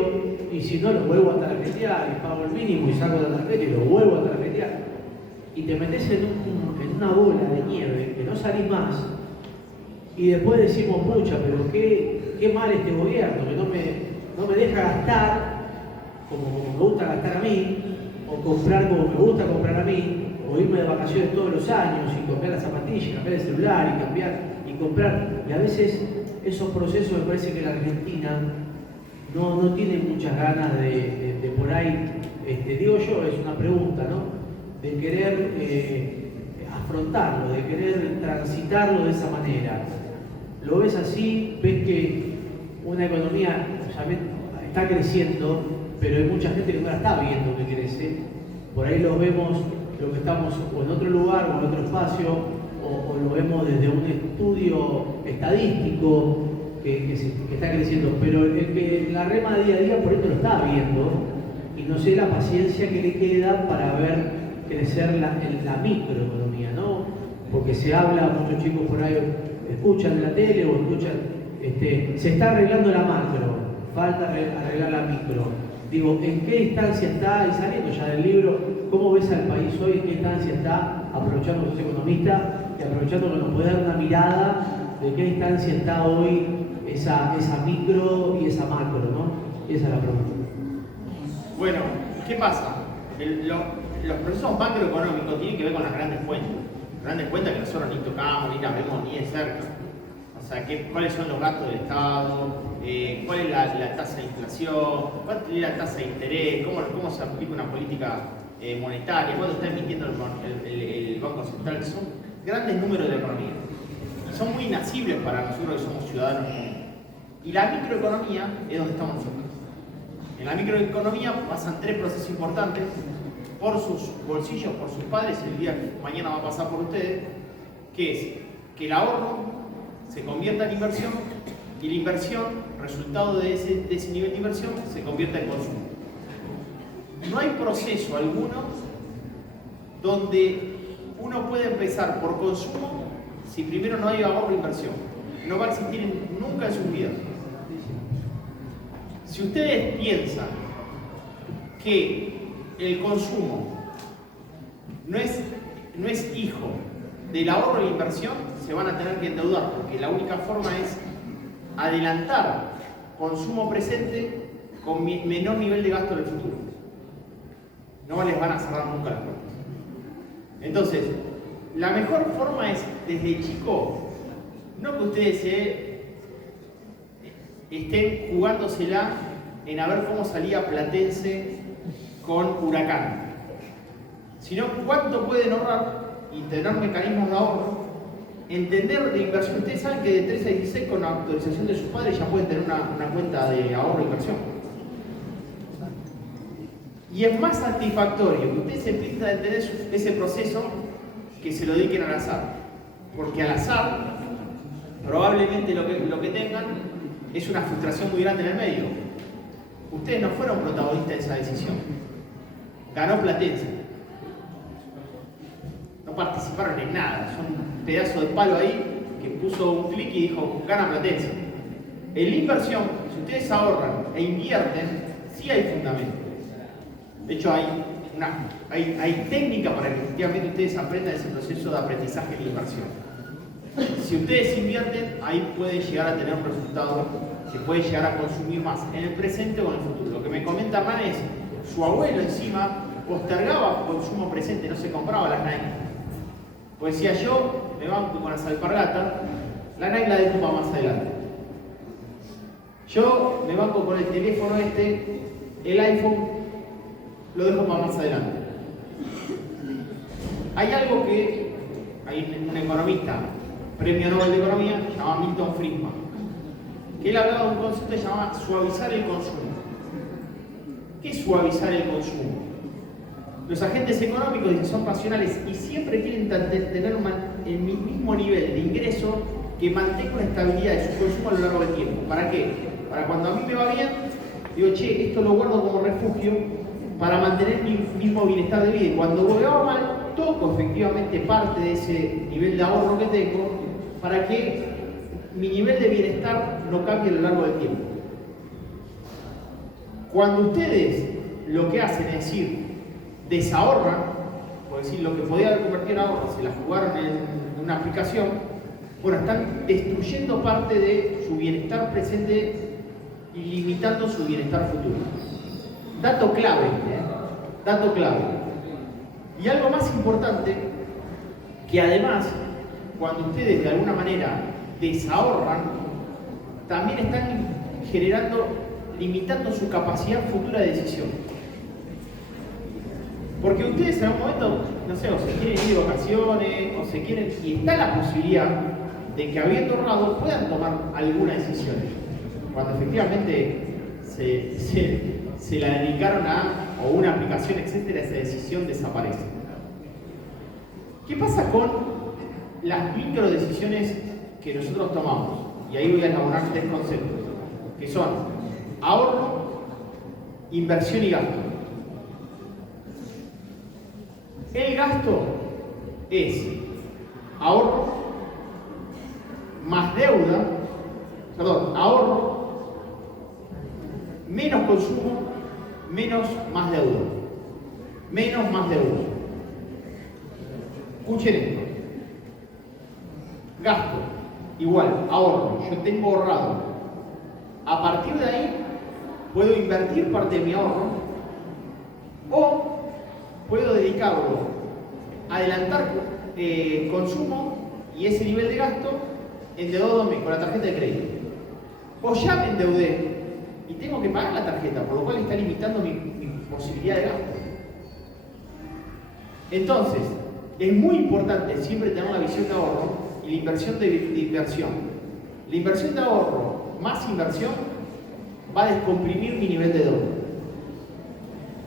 y si no, lo vuelvo a tarjetear, y pago el mínimo y saco la tarjeta y lo vuelvo a tarjetear. Y te metes en una bola de nieve que no salís más, y después decimos, pucha, pero qué mal este gobierno, que no me deja gastar como me gusta gastar a mí, o comprar como me gusta comprar a mí, o irme de vacaciones todos los años y cambiar las zapatillas, cambiar el celular y comprar. Y a veces esos procesos me parece que la Argentina no tiene muchas ganas de por ahí, digo yo, es una pregunta, ¿no? De querer afrontarlo, de querer transitarlo de esa manera. ¿Lo ves así? ¿Ves que una economía está creciendo, pero hay mucha gente que no la está viendo que crece? Por ahí lo vemos, lo que estamos o en otro lugar o en otro espacio, o lo vemos desde un estudio estadístico que está creciendo, pero el que la rema día a día por esto lo está viendo, y no sé la paciencia que le queda para ver crecer la microeconomía, ¿no? Porque se habla, muchos chicos por ahí escuchan la tele o escuchan, se está arreglando la macro, falta arreglar la micro. Digo, ¿en qué instancia está, y saliendo ya del libro, cómo ves al país hoy, en qué instancia está, aprovechando que sos economista y aprovechando que nos puede dar una mirada de qué instancia está hoy esa micro y esa macro, ¿no? Y esa es la pregunta. Bueno, ¿qué pasa? Los procesos macroeconómicos tienen que ver con las grandes cuentas. Grandes cuentas que nosotros ni tocamos, ni las vemos ni de cerca. O sea, cuáles son los gastos del Estado, cuál es la tasa de inflación, cuál es la tasa de interés, cómo se aplica una política monetaria, cuánto está emitiendo el Banco Central. Son grandes números de la economía. Son muy inacibles para nosotros que somos ciudadanos comunes. Y la microeconomía es donde estamos nosotros. En la microeconomía pasan tres procesos importantes por sus bolsillos, por sus padres, el día que mañana va a pasar por ustedes, que es que el ahorro se convierta en inversión, y la inversión, resultado de ese nivel de inversión, se convierta en consumo. No hay proceso alguno donde uno puede empezar por consumo si primero no hay ahorro e inversión. No va a existir nunca en sus vidas. Si ustedes piensan que el consumo no es hijo del ahorro y la inversión, se van a tener que endeudar, porque la única forma es adelantar consumo presente con menor nivel de gasto en el futuro. No les van a cerrar nunca las puertas. Entonces, la mejor forma es, desde chico, no que ustedes estén jugándosela en a ver cómo salía Platense con Huracán, sino cuánto pueden ahorrar y tener mecanismos de ahorro, entender de inversión. Ustedes saben que de 13 a 16 con la autorización de sus padres ya pueden tener una cuenta de ahorro e inversión. Y es más satisfactorio que ustedes empiecen a entender ese proceso que se lo dediquen al azar. Porque al azar, probablemente lo que tengan es una frustración muy grande en el medio. Ustedes no fueron protagonistas de esa decisión. Ganó Platense. No participaron en nada. Son un pedazo de palo ahí que puso un clic y dijo, gana Platense. En la inversión, si ustedes ahorran e invierten, sí hay fundamento. De hecho, hay técnica para que efectivamente ustedes aprendan ese proceso de aprendizaje de la inversión. Si ustedes invierten, ahí pueden llegar a tener un resultado, se puede llegar a consumir más en el presente o en el futuro. Lo que me comenta Hernán es, su abuelo encima postergaba consumo presente, no se compraba las Nike. Pues decía, yo me banco con las alpargatas, la Nike la dejo para más adelante. Yo me banco con el teléfono el iPhone, lo dejo para más adelante. Hay algo que, hay un economista, premio Nobel de Economía, llamado Milton Friedman, que él hablaba de un concepto que se llama suavizar el consumo. ¿Qué es suavizar el consumo? Los agentes económicos dicen, son racionales y siempre quieren tener el mismo nivel de ingreso que mantenga una estabilidad de su consumo a lo largo del tiempo. ¿Para qué? Para cuando a mí me va bien, digo, che, esto lo guardo como refugio para mantener mi mismo bienestar de vida. Y cuando me va mal, toco efectivamente parte de ese nivel de ahorro que tengo para que mi nivel de bienestar no cambie a lo largo del tiempo. Cuando ustedes lo que hacen es decir, desahorran, por decir, lo que podía haber convertido en ahorro, se la jugaron en una aplicación, bueno, están destruyendo parte de su bienestar presente y limitando su bienestar futuro. Dato clave, dato clave. Y algo más importante, que además, cuando ustedes de alguna manera desahorran, también están limitando su capacidad futura de decisión. Porque ustedes en algún momento, no sé, o se quieren ir de vacaciones, o se quieren, y está la posibilidad de que habiendo ahorrado puedan tomar alguna decisión. Cuando efectivamente se la dedicaron o una aplicación, etcétera, esa decisión desaparece. ¿Qué pasa con las micro decisiones que nosotros tomamos? Y ahí voy a elaborar 3 conceptos, que son ahorro, inversión y gasto. El gasto es ahorro más deuda, ahorro menos consumo, menos más deuda. Menos más deuda. Escuchen esto. Gasto igual, ahorro. Yo tengo ahorrado. A partir de ahí puedo invertir parte de mi ahorro o puedo dedicarlo a adelantar consumo y ese nivel de gasto endeudándome con la tarjeta de crédito. O ya me endeudé y tengo que pagar la tarjeta, por lo cual está limitando mi posibilidad de gasto. Entonces, es muy importante siempre tener la visión de ahorro y la inversión de inversión. La inversión de ahorro más inversión va a descomprimir mi nivel de deuda.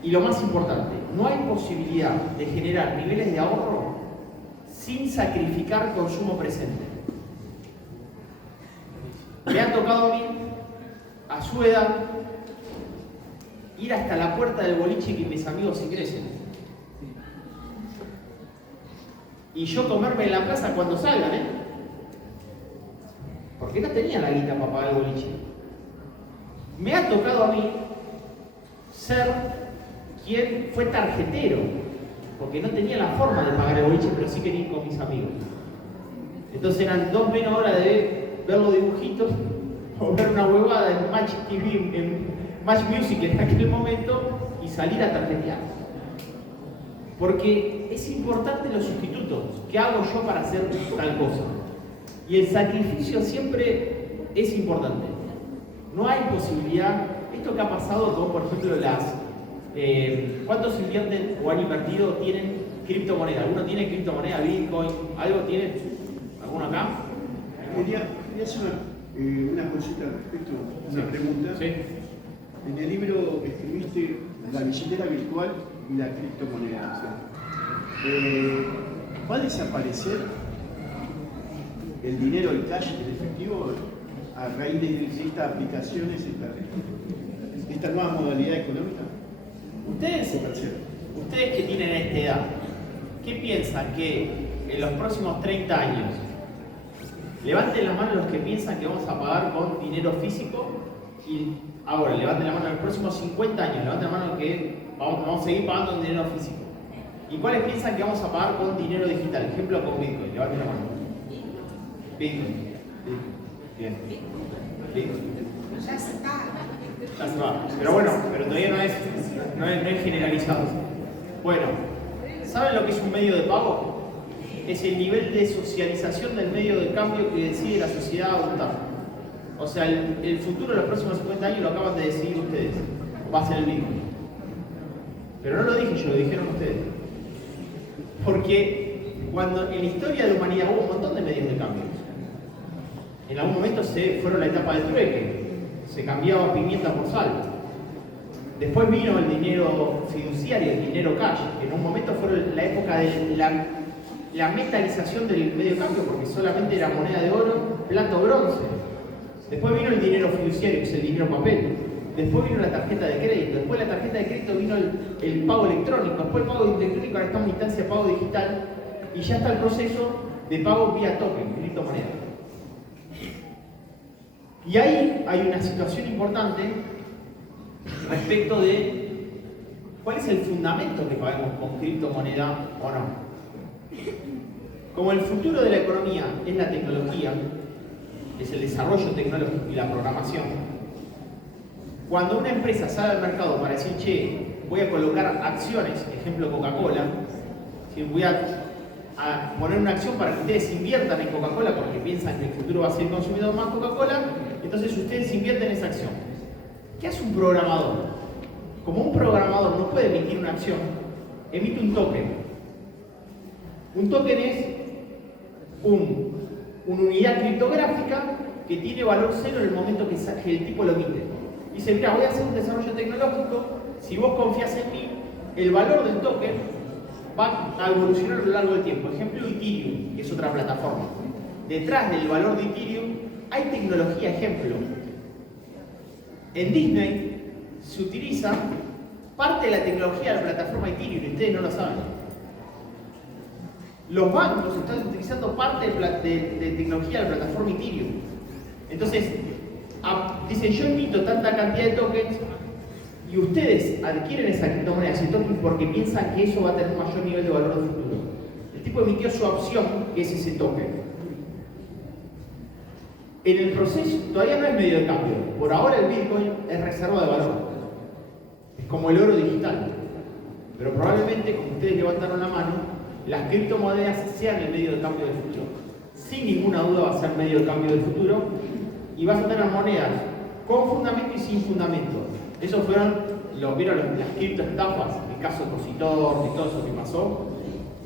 Y lo más importante, no hay posibilidad de generar niveles de ahorro sin sacrificar consumo presente. Me ha tocado a mí, a su edad, ir hasta la puerta del boliche y que mis amigos ingresen. Y yo comerme en la plaza cuando salgan, Porque no tenía la guita para pagar el boliche. Me ha tocado a mí ser quien fue tarjetero, porque no tenía la forma de pagar el boliche, pero sí quería ir con mis amigos. Entonces eran 2 menos horas de ver los dibujitos o ver una huevada en Match TV, en Match Music en aquel momento y salir a tarjetear. Porque es importante los sustitutos. ¿Qué hago yo para hacer tal cosa? Y el sacrificio siempre es importante. No hay posibilidad. Esto que ha pasado con, por ejemplo, ¿cuántos invierten o han invertido tienen criptomoneda? ¿Alguno tiene criptomoneda, Bitcoin? ¿Algo tiene? ¿Alguno acá? Quería hacer una cosita al respecto, una pregunta. Sí. En el libro que escribiste, La billetera virtual y la criptomoneda, ¿va a desaparecer el dinero, el cash, el efectivo, a raíz de estas aplicaciones, esta nueva modalidad económica? Ustedes que tienen esta edad, ¿qué piensan que en los próximos 30 años, levanten la mano los que piensan que vamos a pagar con dinero físico? Y ahora, levanten la mano en los próximos 50 años, levanten la mano los que vamos a seguir pagando con dinero físico. ¿Y cuáles piensan que vamos a pagar con dinero digital? Ejemplo, con Bitcoin. Levanten la mano. Bitcoin. Bien. Bitcoin. Ya se está. Ya se va. Pero bueno, pero todavía no es generalizado. Bueno, ¿saben lo que es un medio de pago? Es el nivel de socialización del medio de cambio que decide la sociedad adoptar. O sea, el futuro de los próximos 50 años lo acaban de decidir ustedes. Va a ser el Bitcoin. Pero no lo dije yo, lo dijeron ustedes. Porque cuando en la historia de la humanidad hubo un montón de medios de cambio. En algún momento fueron la etapa del trueque. Se cambiaba pimienta por sal. Después vino el dinero fiduciario, el dinero cash, que en un momento fue la época de la metalización del medio de cambio, porque solamente era moneda de oro, plata o bronce. Después vino el dinero fiduciario, que es el dinero papel. Después vino la tarjeta de crédito. Después de la tarjeta de crédito vino el pago electrónico. Después el pago electrónico, ahora estamos en instancia de pago digital. Y ya está el proceso de pago vía token, criptomoneda. Y ahí hay una situación importante respecto de cuál es el fundamento que paguemos con criptomoneda o no. Como el futuro de la economía es la tecnología, es el desarrollo tecnológico y la programación, cuando una empresa sale al mercado para decir, che, voy a colocar acciones, ejemplo Coca-Cola, voy a poner una acción para que ustedes inviertan en Coca-Cola porque piensan que el futuro va a ser consumido más Coca-Cola, entonces ustedes invierten en esa acción. ¿Qué hace un programador? Como un programador no puede emitir una acción, emite un token. Un token es una unidad criptográfica que tiene valor cero en el momento que el tipo lo emite. Dice, mira, voy a hacer un desarrollo tecnológico, si vos confías en mí, el valor del token va a evolucionar a lo largo del tiempo. Ejemplo, Ethereum, que es otra plataforma. Detrás del valor de Ethereum hay tecnología, ejemplo. En Disney se utiliza parte de la tecnología de la plataforma Ethereum, y ustedes no lo saben. Los bancos están utilizando parte de tecnología de la plataforma Ethereum. Entonces, dicen, yo emito tanta cantidad de tokens y ustedes adquieren esa criptomoneda, ese token, porque piensan que eso va a tener un mayor nivel de valor de futuro. El tipo emitió su opción, que es ese token. En el proceso, todavía no es medio de cambio. Por ahora el Bitcoin es reserva de valor. Es como el oro digital. Pero probablemente, como ustedes levantaron la mano, las criptomonedas sean el medio de cambio del futuro. Sin ninguna duda va a ser medio de cambio del futuro. Y vas a tener monedas con fundamento y sin fundamento. Esos fueron, vieron las criptoestafas, el caso Expositor y todo eso que pasó.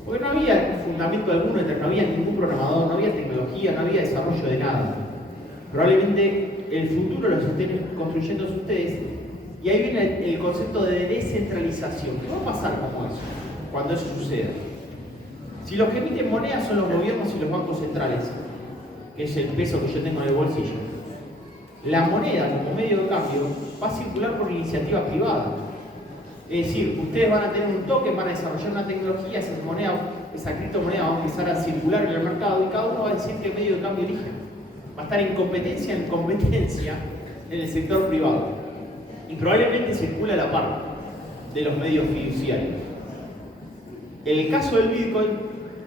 Porque no había fundamento alguno, no había ningún programador, no había tecnología, no había desarrollo de nada. Probablemente el futuro lo estén construyendo ustedes. Y ahí viene el concepto de descentralización. ¿Qué va a pasar como eso cuando eso suceda? Si los que emiten monedas son los gobiernos y los bancos centrales, que es el peso que yo tengo en el bolsillo, la moneda como medio de cambio va a circular por iniciativa privada. Es decir, ustedes van a tener un token, van a desarrollar una tecnología, esa criptomoneda va a empezar a circular en el mercado y cada uno va a decir qué medio de cambio elige. Va a estar en competencia en el sector privado. y probablemente circula a la par de los medios fiduciarios. El caso del Bitcoin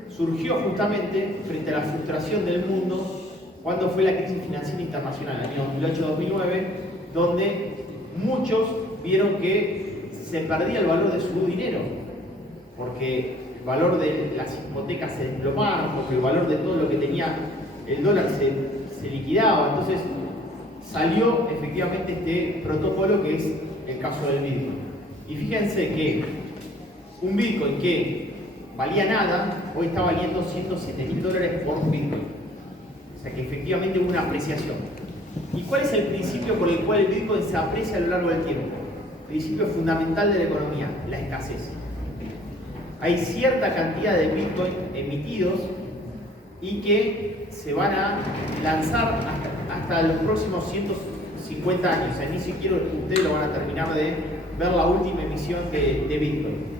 surgió justamente frente a la frustración del mundo cuando fue la crisis financiera internacional, en el año 2008-2009, donde muchos vieron que se perdía el valor de su dinero, porque el valor de las hipotecas se desplomaron, porque el valor de todo lo que tenía el dólar se liquidaba. Entonces salió efectivamente este protocolo que es el caso del Bitcoin. Y fíjense que un Bitcoin que valía nada, hoy está valiendo $107.000 por Bitcoin. O sea que efectivamente hubo una apreciación. ¿Y cuál es el principio por el cual el Bitcoin se aprecia a lo largo del tiempo? Principio fundamental de la economía, la escasez. Hay cierta cantidad de Bitcoin emitidos y que se van a lanzar hasta los próximos 150 años. O sea, ni siquiera ustedes lo van a terminar de ver la última emisión de Bitcoin.